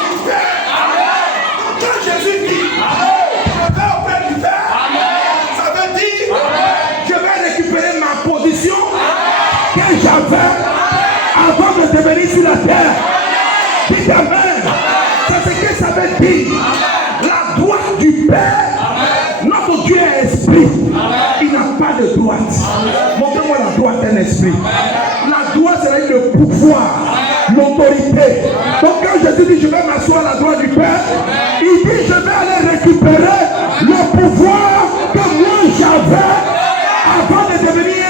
du Père. Donc quand Jésus dit, je vais auprès du Père, ça veut dire, je vais récupérer ma position que j'avais avant de devenir sur la terre. Dites Amen. C'est ce que ça veut dire. La droite du Père. Notre Dieu est esprit. Il n'a pas de droite. Montrez-moi la droite d'un esprit. La droite, c'est le pouvoir, l'autorité. Donc quand Jésus dit je vais m'asseoir à la droite du Père, il dit je vais aller récupérer le pouvoir que moi j'avais avant de devenir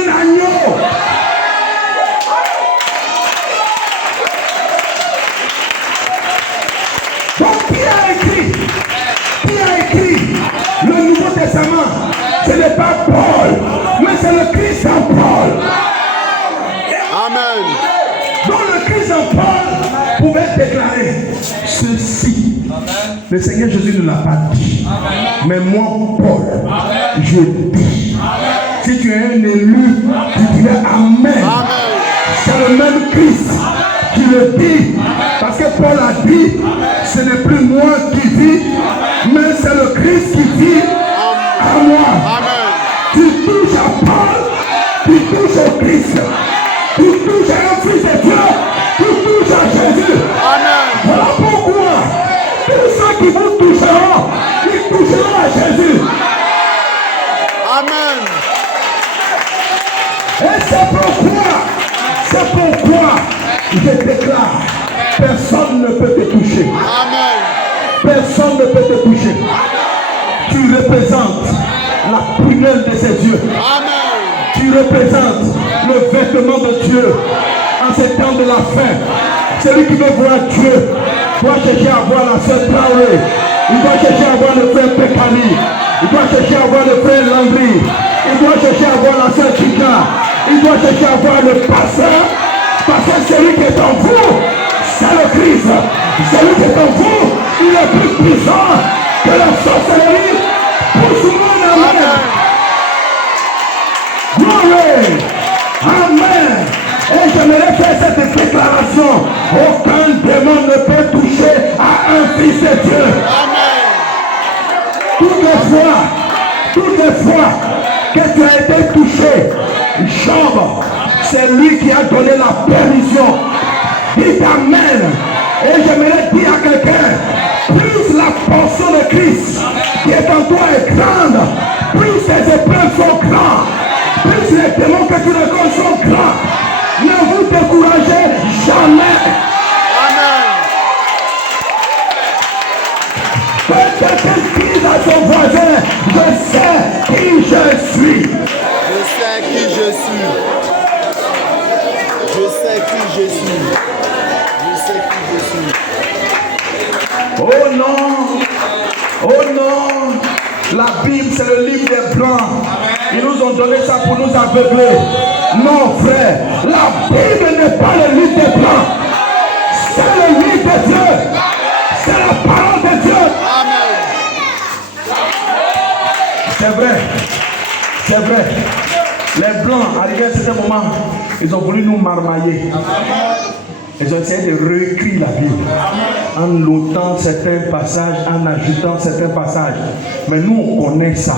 ceci. Le Seigneur Jésus ne l'a pas dit. Mais moi, Paul, je dis. Si tu es un élu, tu dirais Amen. C'est le même Christ qui le dit. Parce que Paul a dit, ce n'est plus moi qui vis, mais c'est le Christ qui vit à moi. Tu touches à Paul, tu touches au Christ. Tu touches à un fils de Dieu, tu touches à Jésus. Voilà pourquoi tous ceux qui vous toucheront, ils toucheront à Jésus. Amen. Et c'est pourquoi je déclare, personne ne peut te toucher. Amen. Personne ne peut te toucher. Tu représentes la prunelle de ses yeux. Amen. Tu représentes le vêtement de Dieu en ces temps de la fin. Celui qui veut voir Dieu doit chercher à voir la sœur Traoré. Il doit chercher à voir le frère Pekani. Il doit chercher à voir le frère Landry. Il doit chercher à voir la sœur Chika. Il doit chercher à voir le pasteur. Parce que celui qui est en vous, c'est le Christ. Celui qui est en vous, il est plus puissant que la sorcellerie. Pour tout le monde, amen. Glory. Amen. Et j'aimerais faire cette déclaration. Aucun démon ne peut toucher à un fils de Dieu. Amen. Toutes les fois que tu as été touché, Job, c'est lui qui a donné la permission. Dites Amen. Et j'aimerais dire à quelqu'un, plus la portion de Christ qui est en toi est grande, plus tes épreuves sont grandes, plus les démons que tu rencontres sont grands. Ne vous découragez jamais. Amen. Que quelqu'un dise à son voisin, je sais qui je suis. Je sais qui je suis. Je sais qui je suis. Je sais qui je suis. Oh non, la Bible c'est le livre des blancs. Ils nous ont donné ça pour nous aveugler. Non frère, la Bible n'est pas le livre des blancs. C'est le livre de Dieu. C'est la parole de Dieu. Amen. C'est vrai. Les blancs, arrivés à un certain moment, ils ont voulu nous marmailler. Ils ont essayé de réécrire la Bible en notant certains passages, en ajoutant certains passages. Mais nous, on connaît ça.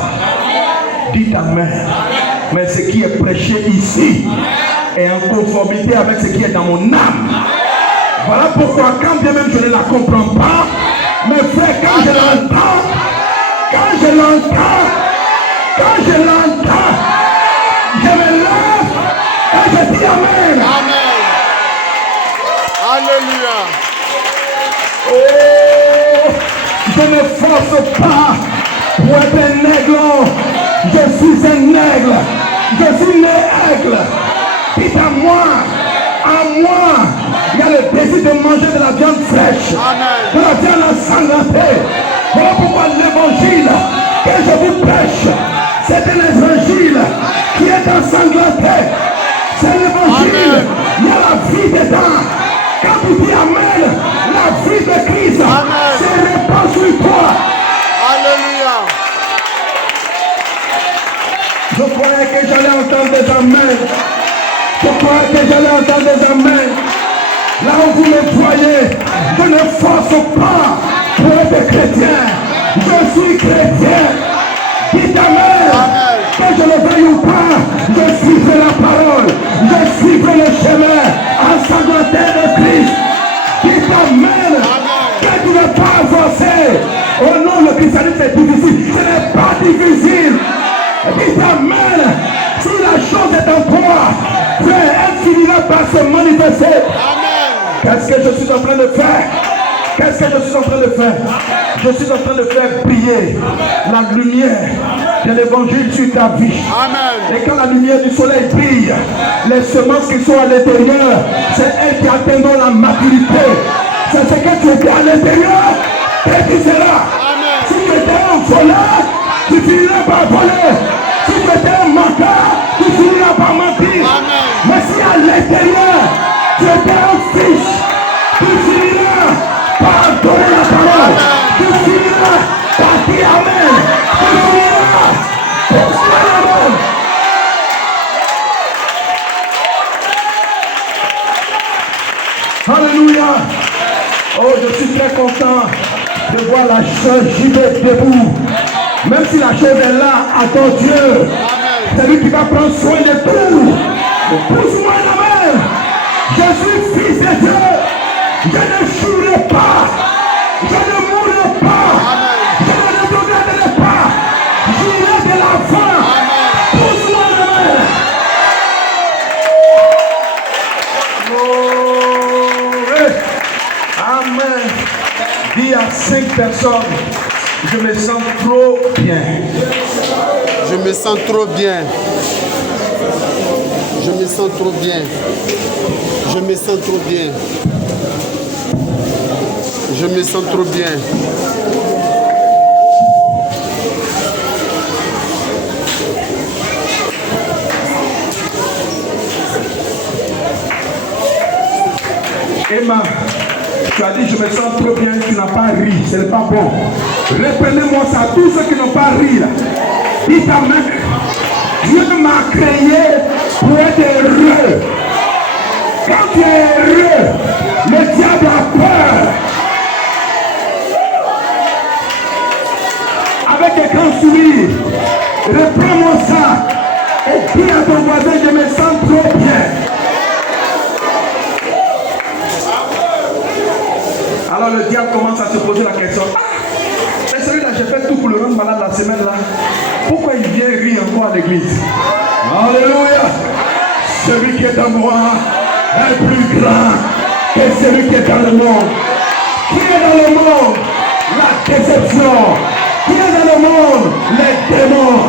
Dites Amen. Mais ce qui est prêché ici est en conformité avec ce qui est dans mon âme. Voilà pourquoi, quand bien même je ne la comprends pas, mais frère, quand je l'entends, je me lève et je dis Amen. Amen. Alléluia. Oh, je ne force pas pour être un aigle. Je suis un aigle. Je suis né aigle. Dites à moi, il y a le désir de manger de la viande fraîche, de la viande ensanglantée. Voilà pourquoi l'évangile que je vous prêche, c'est un évangile qui est ensanglanté. C'est l'évangile, il y a la vie dedans. Quand tu dis Amen, la vie de Christ se répand sur toi. Alléluia. Je croyais que j'allais entendre des Amen. Je croyais que j'allais entendre des Amen. Là où vous me voyez, je ne force pas pour être chrétien. Je suis chrétien. Dites Amen. Que je le veuille ou pas, je suivrai la parole. Je suivrai le chemin ensanglanté de Christ. Dites Amen. Que tu n'es pas avancé. Oh non, le christianisme est difficile. Ce n'est pas difficile. Dites Amen. Si la chose est en toi, frère, elle finira par se manifester. Qu'est-ce que je suis en train de faire? Qu'est-ce que je suis en train de faire? Je suis en train de faire briller la lumière de l'évangile sur ta vie. Amen. Et quand la lumière du soleil brille, les semences qui sont à l'intérieur, c'est elles qui atteindront la maturité. C'est ce que tu étais à l'intérieur et tu seras. Si tu étais un voleur, tu finiras par voler. Si tu étais un menteur, tu finiras par mentir. Mais si à l'intérieur, tu étais un fils, tu finiras par Alléluia. Oh, je suis très content de voir la sœur Gilbert debout. Même si la chose est là, attends Dieu. C'est lui qui va prendre soin de tout. Pousse-moi la main. Je suis fils de Dieu. Je ne jouerai pas. Je ne mourrai pas. Je ne regarderai pas. J'irai de l'enfant. Pousse-moi la main. Amen. Dis à 5 personnes, je me sens trop bien. Je me sens trop bien. Je me sens trop bien. Je me sens trop bien. Je me sens trop bien. Emma, tu as dit je me sens trop bien, tu n'as pas ri, ce n'est pas bon. Reprenez-moi ça, tous ceux qui n'ont pas ri là. Dis ta main, Dieu m'a créé pour être heureux. Quand tu es heureux, le diable a peur. Avec un grand sourire, reprends-moi ça et dis à ton voisin je me sens trop bien. Alors le diable commence à se poser la question. Mais celui-là, j'ai fait tout pour le rendre malade la semaine là. Pourquoi il vient rire encore à l'église? Alléluia. Celui qui est en moi est plus grand que celui qui est dans le monde. Qui est dans le monde? La déception. Qui est dans le monde? Les démons.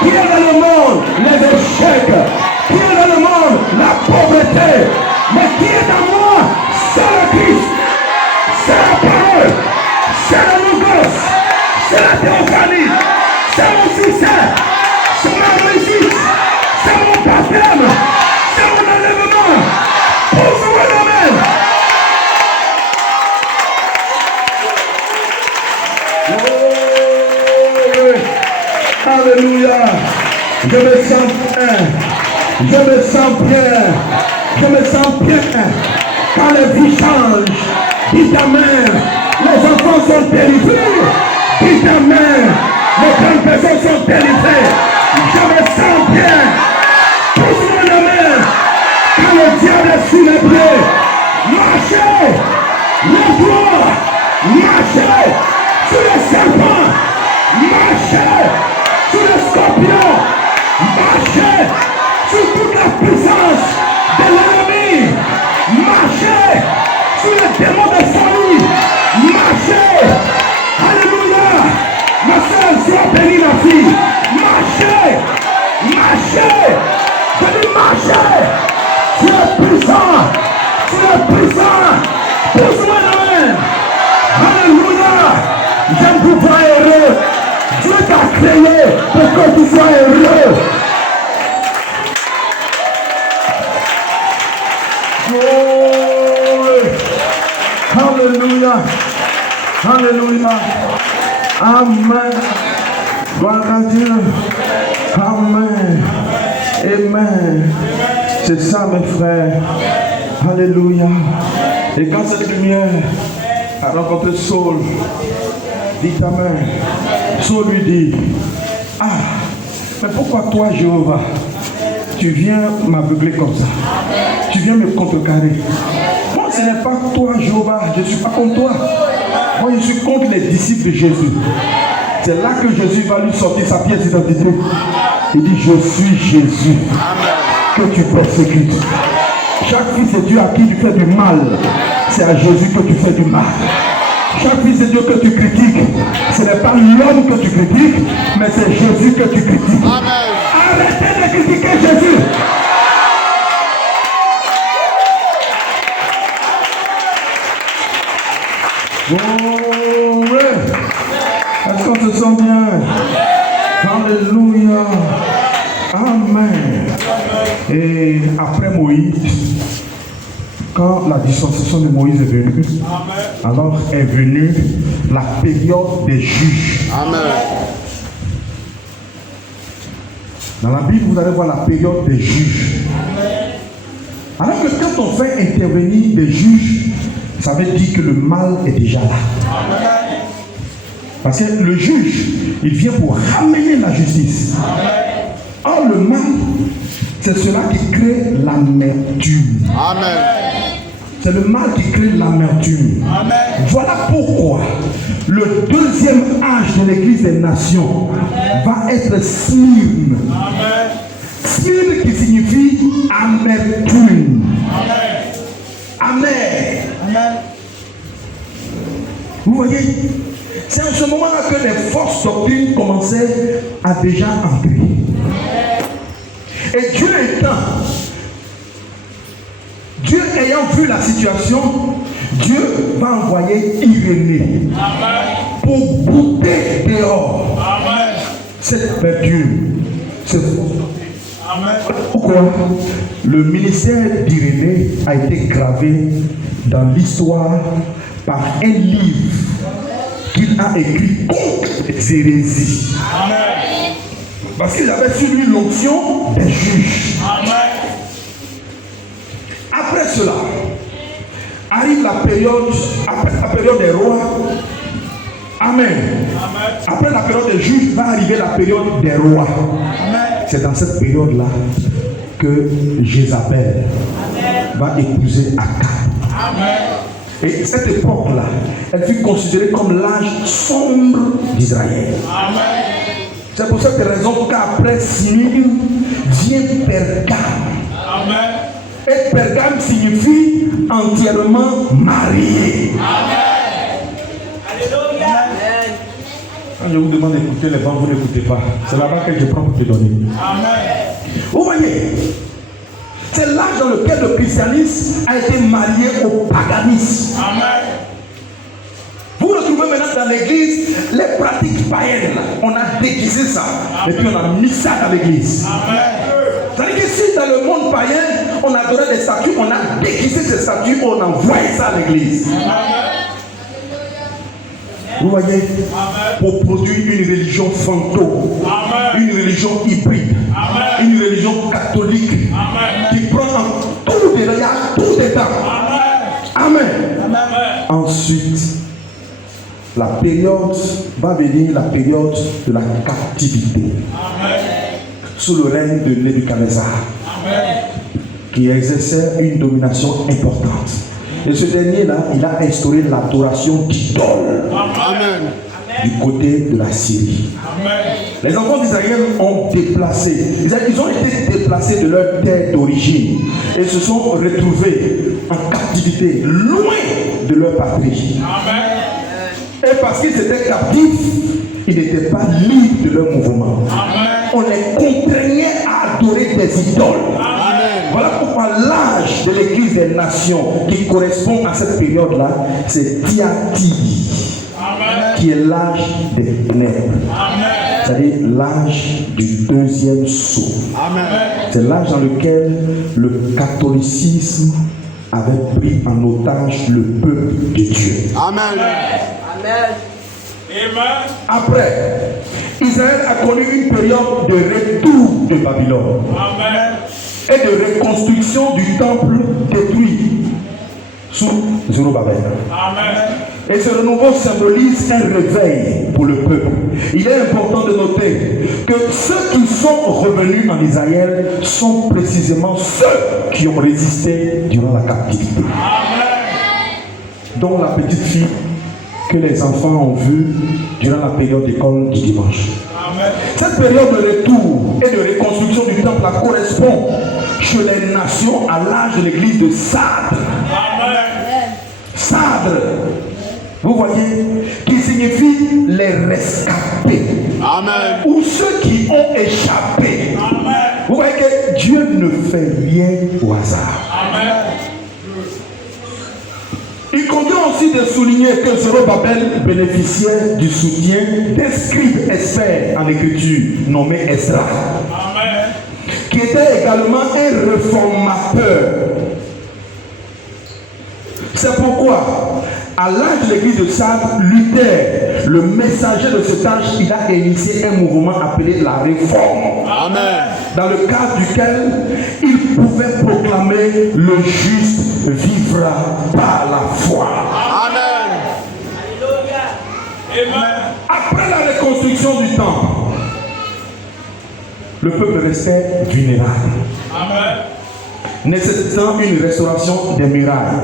Qui est dans le monde? Les échecs. Qui est dans le monde? La pauvreté. Mais qui est dans moi? C'est le Christ. C'est la parole, c'est la logos, c'est la théophanie, c'est mon succès, c'est ma réussite, c'est mon baptême, c'est mon enlèvement. Pousse-moi la main. Oh, alléluia. Je me sens bien. Je me sens bien. Je me sens bien. Quand les vies changent. Dis ta main, les enfants sont délivrés. Dis ta main, les grandes personnes sont délivrées. Je me sens bien. Pousse-moi la main. Quand le diable est sur les pieds, marchez. Le doigt, marchez. Sur les serpents, marchez. Sur les scorpions, marchez. Sur toute la puissance de l'ennemi, marchez. Sur les démons de folie, marchez. Alléluia. Ma soeur, sois bénie ma fille. Marchez. Marchez. Je dis marchez. Tu es puissant. Tu es puissant. Pousse-moi la main. Alléluia. J'aime vous voir heureux. Dieu t'a créé pour que tu sois heureux. Alléluia. Alléluia. Amen. Gloire à Dieu. Amen. Amen. C'est ça mes frères. Alléluia. Et quand cette lumière a rencontré Saul, dis ta main. Saul lui dit, ah, mais pourquoi toi Jéhovah, tu viens m'aveugler comme ça? Tu viens me contrecarrer. Moi, ce n'est pas toi, Jéhovah. Je ne suis pas contre toi. Moi, je suis contre les disciples de Jésus. C'est là que Jésus va lui sortir sa pièce d'identité. Il dit, je suis Jésus que tu persécutes. Chaque fils de Dieu à qui tu fais du mal, c'est à Jésus que tu fais du mal. Chaque fils de Dieu que tu critiques, ce n'est pas l'homme que tu critiques, mais c'est Jésus que tu critiques. Arrêtez de critiquer Jésus. Oh, ouais. Est-ce qu'on se sent bien? Alléluia. Amen. Et après Moïse, quand la dispensation de Moïse est venue, alors est venue la période des juges. Amen. Dans la Bible, vous allez voir la période des juges. Alors que quand quand on fait intervenir des juges, ça veut dire que le mal est déjà là. Amen. Parce que le juge, il vient pour ramener la justice. Amen. Or, le mal, c'est cela qui crée l'amertume. Amen. C'est le mal qui crée l'amertume. Amen. Voilà pourquoi le deuxième âge de l'Église des Nations va être Smyrne. Amen. Smyrne qui signifie amertume. Amen. Amen. Vous voyez, c'est en ce moment-là que les forces doctrines commençaient à déjà entrer. Et Dieu ayant vu la situation, Dieu va envoyer Irénée pour bouter dehors cette amertume. Pourquoi? Le ministère d'Irénée a été gravé dans l'histoire par un livre qu'il a écrit contre les hérésies. Parce qu'il avait sur lui l'onction des juges. Après cela, arrive la période des rois. Amen. Après la période des juges, va arriver la période des rois. C'est dans cette période-là que Jézabel va épouser Akab. Et cette époque-là, elle fut considérée comme l'âge sombre d'Israël. C'est pour cette raison qu'après Smyrne vient Pergame. Et Pergame signifie entièrement marié. Quand je vous demande d'écouter les bancs, vous n'écoutez pas. C'est là-bas que je prends pour te donner. Vous voyez, c'est l'âge dans lequel le christianisme a été marié au paganisme. Vous retrouvez maintenant dans l'église les pratiques païennes. On a déguisé ça. Et puis on a mis ça dans l'église. C'est-à-dire que si dans le monde païen, on adorait des statues, on a déguisé ces statues, on a envoyé ça à l'église. Vous voyez, pour produire une religion fantôme, une religion hybride, une religion catholique qui prend en tout dedans. Amen. Ensuite, la période va venir, la période de la captivité. Sous le règne de Nebuchadnezzar, qui exerçait une domination importante. Et ce dernier-là, il a instauré l'adoration d'idoles du côté de la Syrie. Les enfants d'Israël ont déplacé, ils ont été déplacés de leur terre d'origine et se sont retrouvés en captivité, loin de leur patrie. Et parce qu'ils étaient captifs, ils n'étaient pas libres de leur mouvement. On les contraignait à adorer des idoles. Voilà pourquoi l'âge de l'Église des Nations qui correspond à cette période-là, c'est Thyatire, qui est l'âge des ténèbres. C'est-à-dire l'âge du deuxième sceau. C'est l'âge dans lequel le catholicisme avait pris en otage le peuple de Dieu. Amen. Après, Israël a connu une période de retour de Babylone. Et de reconstruction du temple détruit sous Zorobabel. Et ce renouveau symbolise un réveil pour le peuple. Il est important de noter que ceux qui sont revenus en Israël sont précisément ceux qui ont résisté durant la captivité. Dont la petite fille que les enfants ont vue durant la période d'école du dimanche. Cette période de retour et de reconstruction du temple correspond chez les nations à l'âge de l'église de Sardes. Sardes, vous voyez, qui signifie les rescapés. Amen. Ou ceux qui ont échappé. Amen. Vous voyez que Dieu ne fait rien au hasard. Amen. Il convient aussi de souligner que Zorobabel bénéficiait du soutien d'un scribe experts en écriture nommé Esdras, qui était également un réformateur. C'est pourquoi À l'âge de l'église de Sardes, Luther, le messager de cet âge, il a initié un mouvement appelé la réforme. Amen. Dans le cadre duquel il pouvait proclamer le juste vivra par la foi. Amen. Après la reconstruction du temple, le peuple restait vulnérable. Amen. Nécessitant une restauration des murailles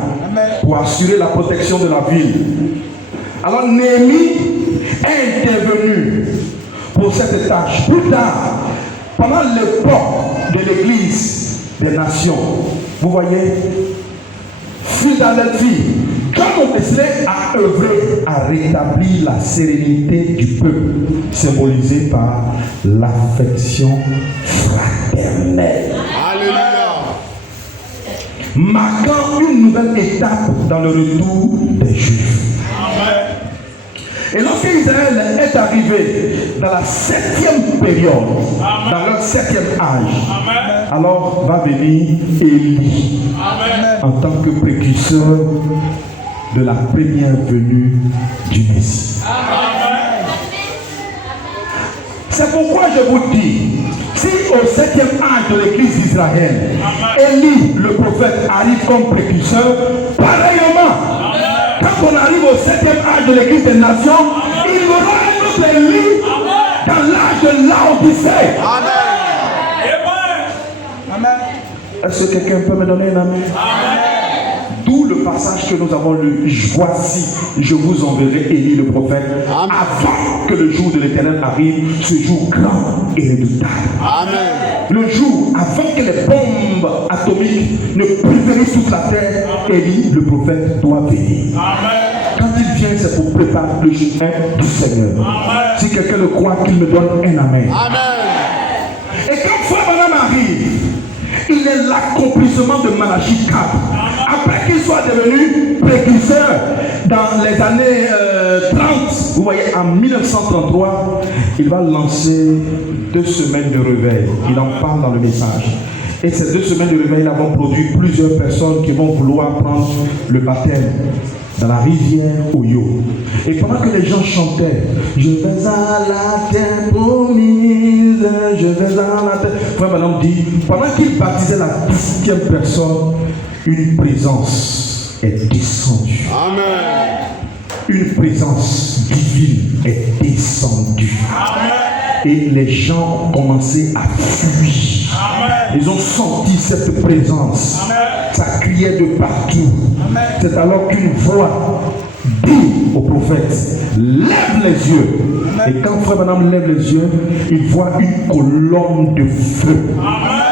pour assurer la protection de la ville. Alors Néhémie est intervenu pour cette tâche. Plus tard, pendant l'époque de l'église des nations, vous voyez, Philadelphie, John Wesley a œuvré à rétablir la sérénité du peuple, symbolisée par l'affection fraternelle. Alléluia. Marquant une nouvelle étape dans le retour des Juifs. Amen. Et lorsque Israël est arrivé dans la 7e période, dans leur 7e âge, Amen. alors va venir Élie Amen. en tant que précurseur de la première venue du Messie. Amen. C'est pourquoi je vous dis, si au 7e âge de l'église d'Israël, Élie, le prophète, arrive comme précurseur, pareillement, quand on arrive au 7e âge de l'église des nations, il y aura un autre Élie dans l'âge de Laodicée. Amen. Est-ce que quelqu'un peut me donner un amen? D'où le passage que nous avons lu. Voici, je vous enverrai Élie le prophète avant que le jour de l'Éternel arrive, ce jour grand et redoutable. Amen. Le jour, avant que les bombes atomiques ne pulvérisent toute la terre, Élie le prophète doit venir. Amen. Quand il vient, c'est pour préparer le chemin du Seigneur. Amen. Si quelqu'un le croit, qu'il me donne un amen. Amen. Et quand Frère Branham arrive, il est l'accomplissement de Malachie 4. Après qu'il soit devenu précurseur dans les années 30, vous voyez, en 1933, il va lancer 2 semaines de réveil. Il en parle dans le message. Et ces 2 semaines de réveil vont produire plusieurs personnes qui vont vouloir prendre le baptême dans la rivière Oyo. Et pendant que les gens chantaient, je vais à la terre promise, je vais à la terre. Frère Branham dit, pendant qu'il baptisait la 10e personne, une présence est descendue. Amen. Une présence divine est descendue. Amen. Et les gens ont commencé à fuir. Amen. Ils ont senti cette présence. Amen. Ça criait de partout. Amen. C'est alors qu'une voix dit au prophète, lève les yeux. Amen. Et quand Frère Branham lève les yeux, il voit une colonne de feu. Amen.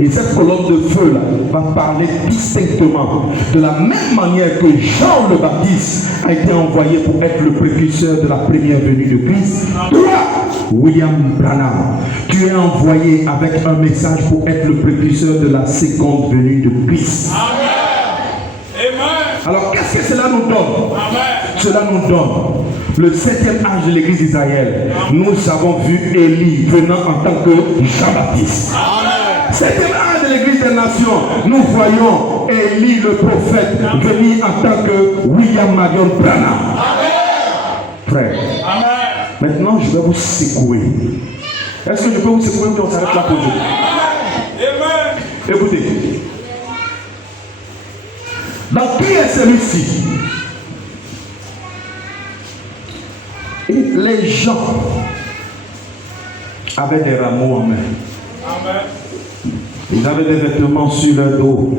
Et cette colonne de feu là va parler distinctement de la même manière que Jean le Baptiste a été envoyé pour être le précurseur de la première venue de Christ. Toi, William Branham, tu es envoyé avec un message pour être le précurseur de la seconde venue de Christ. Amen. Alors qu'est-ce que cela nous donne? Amen. Cela nous donne le 7e âge de l'église d'Israël. Nous avons vu Élie venant en tant que Jean-Baptiste. 7e âge de l'église des nations, nous voyons Élie le prophète venir en tant que William Marion Branham. Frère, maintenant je vais vous secouer. Est-ce que je peux vous secouer ou on s'arrête là pour vous? Écoutez. Dans qui est celui-ci? Et les gens avaient des rameaux en main. Ils avaient des vêtements sur leur dos,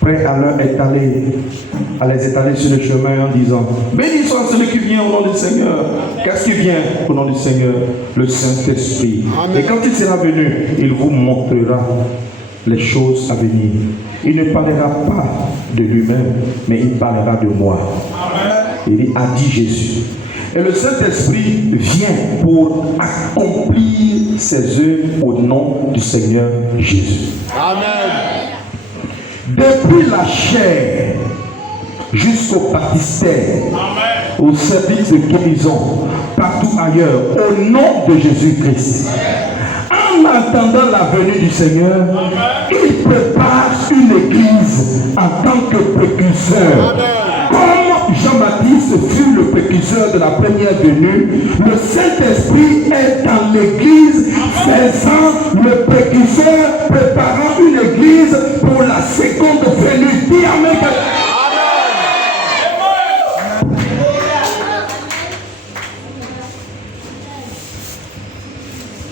prêts à les étaler sur le chemin en disant, béni soit celui qui vient au nom du Seigneur. Qu'est-ce qui vient au nom du Seigneur? Le Saint-Esprit. Et quand il sera venu, il vous montrera les choses à venir. Il ne parlera pas de lui-même, mais il parlera de moi. Il a dit Jésus. Et le Saint-Esprit vient pour accomplir ses œuvres au nom du Seigneur Jésus. Amen. Depuis la chair jusqu'au baptistère, au service de guérison, partout ailleurs, au nom de Jésus-Christ. En attendant la venue du Seigneur, il prépare une église en tant que précurseur. Comme Christ fut le précurseur de la première venue, le Saint-Esprit est dans l'Église, faisant le précurseur, préparant une Église pour la seconde venue. Dis Amen.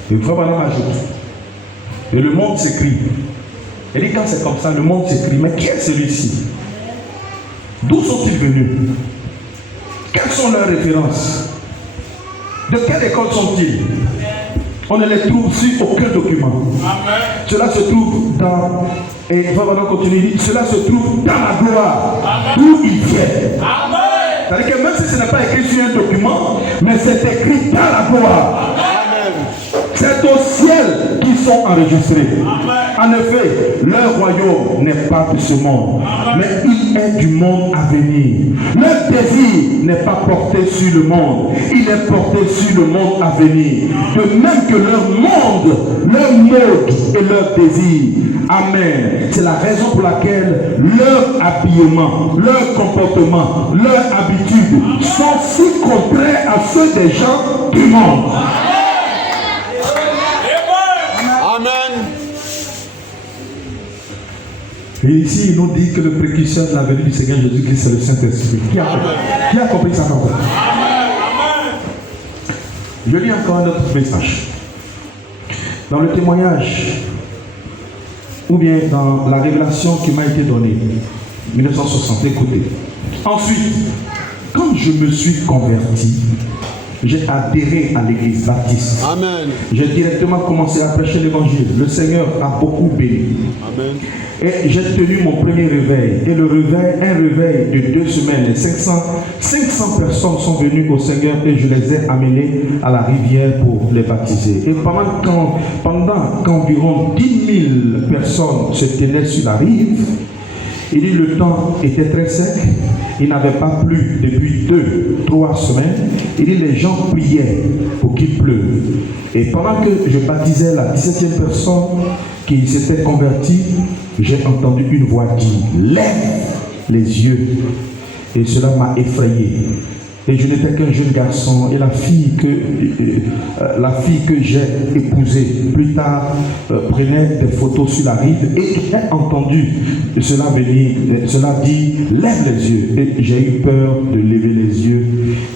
Le frère Branham ajoute, et le monde s'écrit. Et dit quand c'est comme ça, le monde s'écrit. Mais qui est celui-ci? D'où sont-ils venus? Quelles sont leurs références? De quelle école sont-ils? On ne les trouve sur aucun document. Amen. Cela se trouve dans, et frère Branham continue, il dit, cela se trouve dans la gloire, d'où il vient. C'est-à-dire que même si ce n'est pas écrit sur un document, mais c'est écrit dans la gloire. C'est au ciel qu'ils sont enregistrés. En effet, leur royaume n'est pas de ce monde, mais il est du monde à venir. Leur désir n'est pas porté sur le monde, il est porté sur le monde à venir. De même que leur monde, leur mode et leur désir. Amen. C'est la raison pour laquelle leur habillement, leur comportement, leurs habitudes sont si contraires à ceux des gens du monde. Et ici, il nous dit que le précurseur de la venue du Seigneur Jésus-Christ, c'est le Saint-Esprit. Qui a compris ça encore? Je lis encore un autre message. Dans le témoignage, ou bien dans la révélation qui m'a été donnée, 1960, écoutez. Ensuite, quand je me suis converti, j'ai adhéré à l'église baptiste. Amen. J'ai directement commencé à prêcher l'évangile. Le Seigneur a beaucoup béni. Amen. Et j'ai tenu mon premier réveil. Et le réveil, un réveil de 2 semaines. 500 personnes sont venues au Seigneur et je les ai amenées à la rivière pour les baptiser. Et pendant qu'environ 10 000 personnes se tenaient sur la rive, il dit le temps était très sec, il n'avait pas plu depuis 2-3 semaines. Il dit les gens priaient pour qu'il pleuve. Et pendant que je baptisais la 17e personne qui s'était convertie, j'ai entendu une voix dire, lève les yeux. Et cela m'a effrayé. Et je n'étais qu'un jeune garçon. Et la fille que j'ai épousée plus tard prenait des photos sur la rive. Et j'ai entendu cela venir, cela dit, lève les yeux. Et j'ai eu peur de lever les yeux.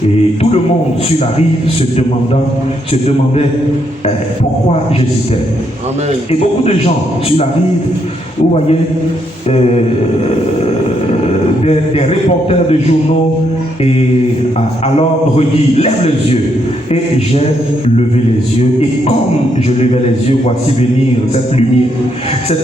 Et tout le monde sur la rive se demandait pourquoi j'hésitais. Amen. Et beaucoup de gens sur la rive, vous voyez, des reporters de journaux et alors redit lève les yeux et j'ai levé les yeux et comme je levais les yeux, voici venir cette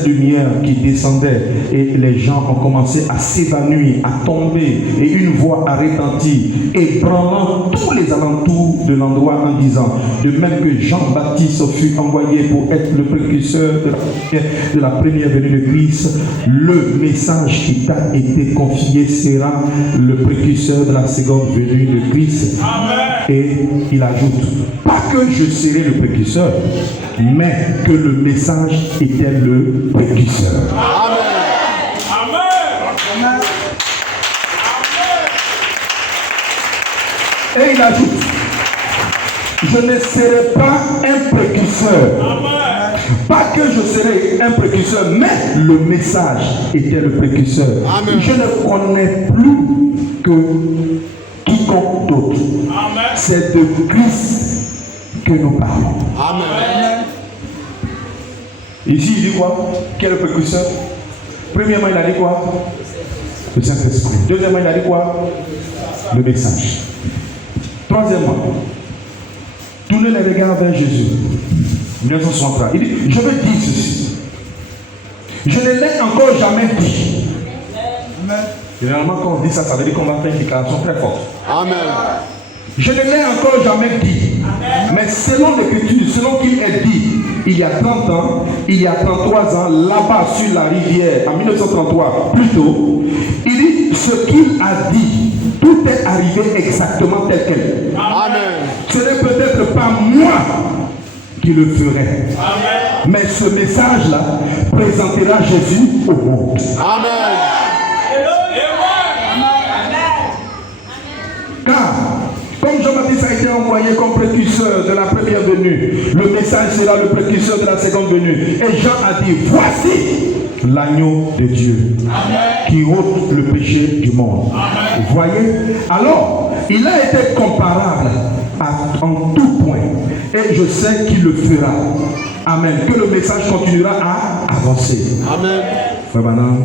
lumière qui descendait et les gens ont commencé à s'évanouir, à tomber et une voix a retenti ébranlant tous les alentours de l'endroit en disant de même que Jean-Baptiste fut envoyé pour être le précurseur de la première venue de Christ, le message qui t'a été confié sera le précurseur de la seconde venue de Christ. Amen. Et il ajoute, pas que je serai le précurseur, mais que le message était le précurseur. Amen. Amen. Et il ajoute, je ne serai pas un précurseur. Amen. Pas que je serai un précurseur, mais le message était le précurseur. Amen. Je ne connais plus que quiconque d'autre. C'est de Christ que nous parlons. Amen. Ici, il dit quoi? Quel est le précurseur? Premièrement, il a dit quoi? Le Saint-Esprit. Deuxièmement, il a dit quoi? Le message. Troisièmement, tournez les regards vers Jésus. 1963. Il dit, je veux dire ceci. Je ne l'ai encore jamais dit. Amen. Généralement, quand on dit ça, ça veut dire qu'on va faire une déclaration très forte. Amen. Je ne l'ai encore jamais dit. Amen. Mais selon l'Écriture, selon qu'il est dit, il y a 30 ans, il y a 33 ans, là-bas sur la rivière, en 1933, plutôt, il dit ce qu'il a dit, tout est arrivé exactement tel quel. Amen. Ce n'est peut-être pas moi qui le ferait. Amen. Mais ce message-là présentera Jésus au monde. Amen. Car, comme Jean-Baptiste a été envoyé comme précurseur de la première venue, le message sera le précurseur de la seconde venue. Et Jean a dit, voici l'agneau de Dieu qui ôte le péché du monde. Vous voyez? Alors, il a été comparable en tout point. Et je sais qu'il le fera. Amen. Que le message continuera à avancer. Amen. Frère Branham,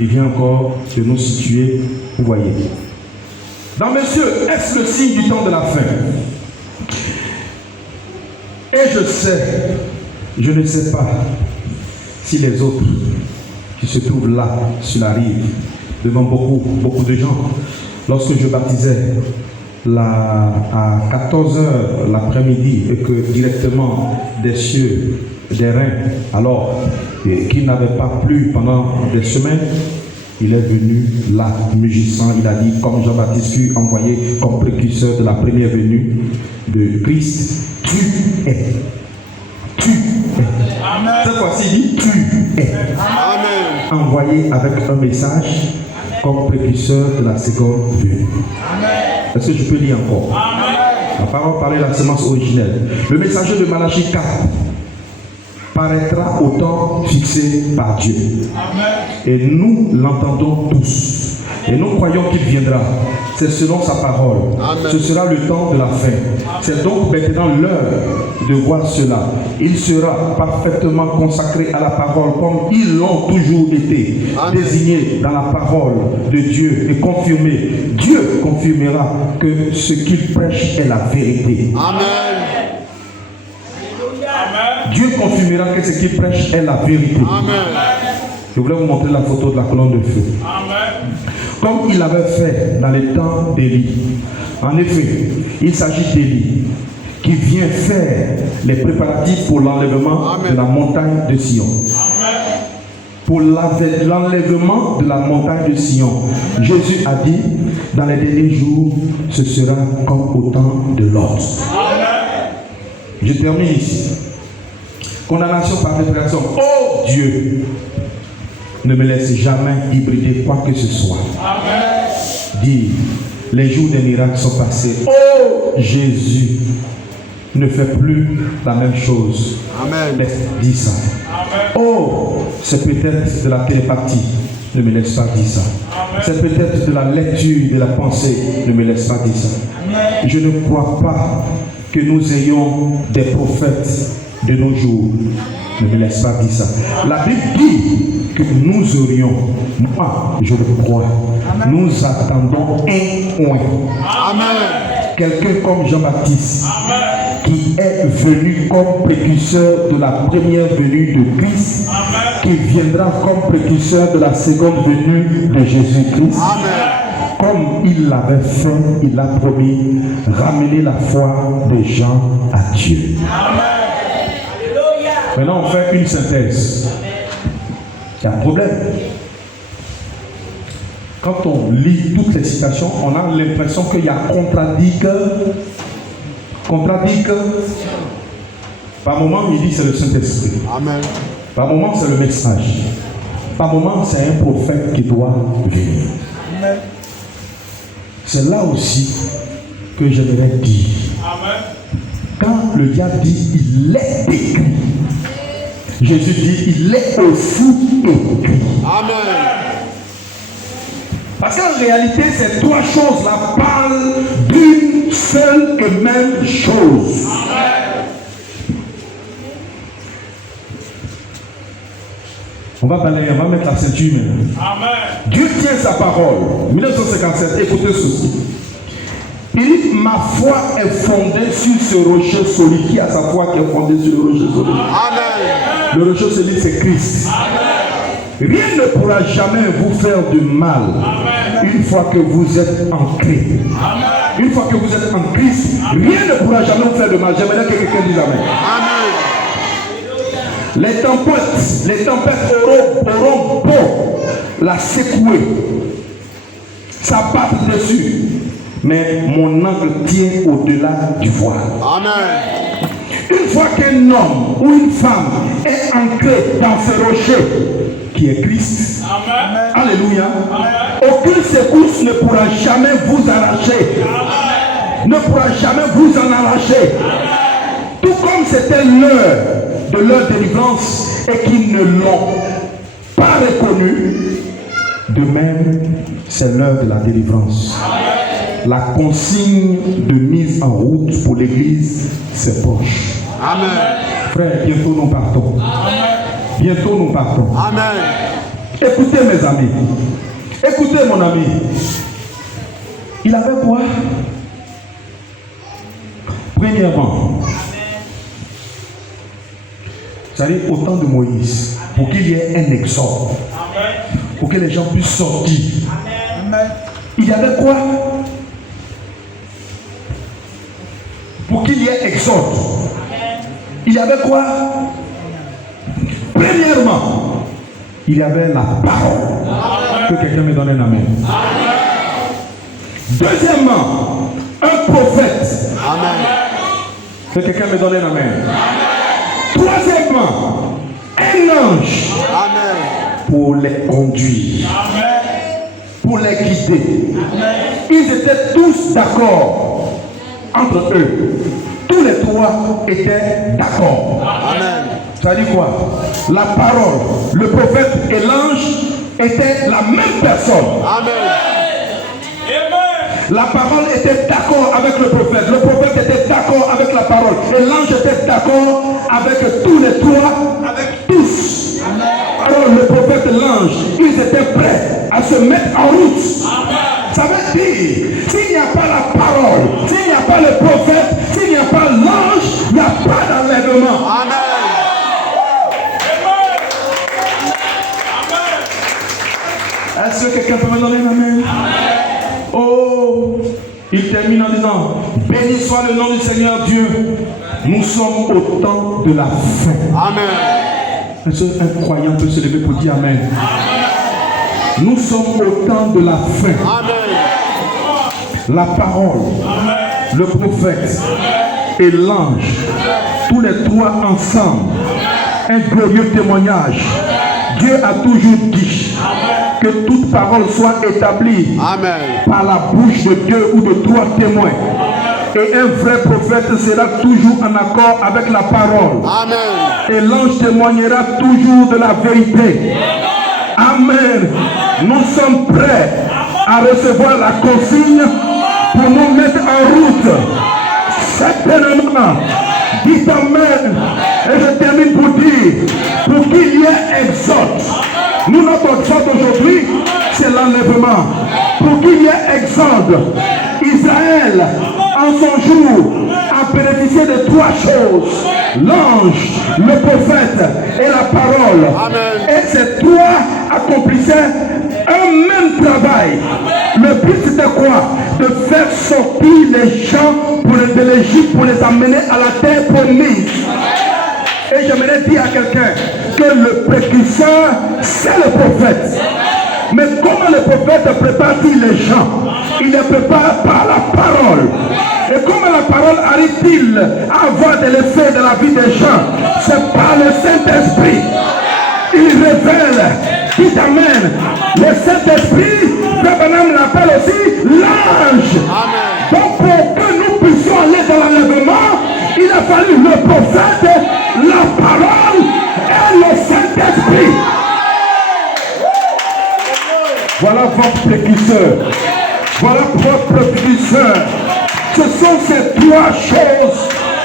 il vient encore de nous situer. Vous voyez. Dans messieurs, est-ce le signe du temps de la fin? Et je ne sais pas si les autres qui se trouvent là, sur la rive, devant beaucoup de gens, lorsque je baptisais à 14h l'après-midi et que directement des cieux, des reins, alors qu'il n'avait pas plu pendant des semaines, il est venu là, mugissant, il a dit, comme Jean-Baptiste fut envoyé comme précurseur de la première venue de Christ, tu es. Amen. Cette fois-ci, il dit, tu es. Amen. Envoyé avec un message comme précurseur de la seconde venue. Est-ce que je peux lire encore? Amen. La parole parlait de la semence originelle. Le messager de Malachie 4 paraîtra au temps fixé par Dieu. Amen. Et nous l'entendons tous. Et nous croyons qu'il viendra. C'est selon sa parole. Amen. Ce sera le temps de la fin. C'est donc maintenant l'heure de voir cela. Il sera parfaitement consacré à la parole comme ils l'ont toujours été. Amen. Désigné dans la parole de Dieu et confirmé. Dieu confirmera que ce qu'il prêche est la vérité. Amen. Dieu confirmera que ce qu'il prêche est la vérité. Amen. Je voulais vous montrer la photo de la colonne de feu. Amen. Comme il avait fait dans les temps d'Élie. En effet, il s'agit d'Élie qui vient faire les préparatifs pour l'enlèvement de la montagne de Sion. Amen. Pour l'enlèvement de la montagne de Sion. Jésus a dit, dans les derniers jours, ce sera comme au temps de Lot. Je termine ici. Condamnation par répétition. Oh Dieu, ne me laisse jamais hybrider quoi que ce soit. Amen. Dis, les jours des miracles sont passés. Oh Jésus, ne fais plus la même chose. Amen. Dis ça. Amen. Oh, c'est peut-être de la télépathie. Ne me laisse pas dire ça. Amen. C'est peut-être de la lecture de la pensée. Ne me laisse pas dire ça. Amen. Je ne crois pas que nous ayons des prophètes de nos jours. Ne me laisse pas dire ça. La Bible dit que nous aurions, moi je le crois, amen, nous attendons un point. Amen. Quelqu'un comme Jean-Baptiste, amen, qui est venu comme précurseur de la première venue de Christ, amen, qui viendra comme précurseur de la seconde venue de Jésus-Christ. Amen. Comme il l'avait fait, il a promis ramener la foi des gens à Dieu. Amen. Maintenant, on fait une synthèse. Il y a un problème. Quand on lit toutes les citations, on a l'impression qu'il y a contradiction. Par moment, il dit c'est le Saint-Esprit. Amen. Par moment, c'est le message. Par moment, c'est un prophète qui doit venir. Amen. C'est là aussi que j'aimerais dire. Amen. Quand le diable dit il est écrit, Jésus dit il est aussi écrit. Amen. Parce qu'en réalité, ces trois choses-là parlent d'une seule et même chose. Amen. On va parler, on va mettre la ceinture maintenant. Amen. Dieu tient sa parole. 1957, écoutez ceci. Il dit, ma foi est fondée sur ce rocher solide. Qui a sa foi qui est fondée sur le rocher solide? Amen. Le rocher solide, c'est Christ. Amen. Rien ne pourra jamais vous faire de mal. Amen. Une fois que vous êtes en Christ. Amen. Une fois que vous êtes en Christ, rien ne pourra jamais vous faire de mal. J'aimerais que quelqu'un dise Amen. Amen. Les tempêtes auront beau la secouer, ça part dessus, mais mon angle tient au-delà du voile. Amen. Une fois qu'un homme ou une femme est ancré dans ce rocher qui est Christ, amen, alléluia, amen, aucune secousse ne pourra jamais vous arracher. Ne pourra jamais vous en arracher. Tout comme c'était l'heure de leur délivrance et qu'ils ne l'ont pas reconnu, de même, c'est l'heure de la délivrance. La consigne de mise en route pour l'Église, c'est proche. Amen. Frère, bientôt nous partons. Bientôt nous partons. Amen. Écoutez mes amis. Écoutez mon ami. Il avait quoi? Premièrement, c'est-à-dire au temps de Moïse, pour qu'il y ait un exode, pour que les gens puissent sortir. Il y avait quoi? Pour qu'il y ait exode. Il y avait quoi? Premièrement, il y avait la parole. Que quelqu'un me donne un amen. Deuxièmement, un prophète. Amen. Que quelqu'un me donne un amen. Troisièmement, un ange. Amen. Pour les conduire. Pour les guider. Ils étaient tous d'accord entre eux. Tous les trois étaient d'accord. Amen. Ça dit quoi? La parole, le prophète et l'ange étaient la même personne. Amen. La parole était d'accord avec le prophète était d'accord avec la parole, et l'ange était d'accord avec tous les trois, avec tous. Alors le prophète et l'ange, ils étaient prêts à se mettre en route. Ça veut dire, s'il n'y a pas la parole, s'il n'y a pas le prophète, s'il n'y a pas l'ange, il n'y a pas d'enlèvement. Amen. Est-ce que quelqu'un peut me donner un amen? Oh, il termine en disant, béni soit le nom du Seigneur Dieu. Nous sommes au temps de la fin. Amen. Est-ce qu'un croyant peut se lever pour dire amen? Nous sommes au temps de la fin. Amen. La parole, le prophète et l'ange, tous les trois ensemble, un glorieux témoignage. Dieu a toujours dit que toute parole soit établie Amen. par la bouche de deux ou de trois témoins. Et un vrai prophète sera toujours en accord avec la parole. Amen. Et l'ange témoignera toujours de la vérité. Amen. Nous sommes prêts à recevoir la consigne pour nous mettre en route. Certainement. Dites amen. Et je termine pour dire, pour qu'il y ait exode. Nous, notre exode aujourd'hui, c'est l'enlèvement. Pour qu'il y ait exode, Israël, en son jour, a bénéficié de trois choses. L'ange, le prophète et la parole. Amen. Et ces trois accomplissaient un même travail. Le but c'était quoi? De faire sortir les gens de l'Égypte pour les amener à la terre promise. Et j'aimerais dire à quelqu'un que le précurseur, c'est le prophète. Mais comment le prophète prépare-t-il les gens? Il les prépare par la parole. Et comment la parole arrive-t-il à avoir de l'effet dans la vie des gens? C'est par le Saint-Esprit. Il révèle. Dites amen. Le Saint-Esprit, Abraham l'appelle aussi l'ange. Donc pour que nous puissions aller dans l'enlèvement, il a fallu le prophète, la parole et le Saint-Esprit. Voilà votre précurseur. Voilà votre précurseur. Ce sont ces trois choses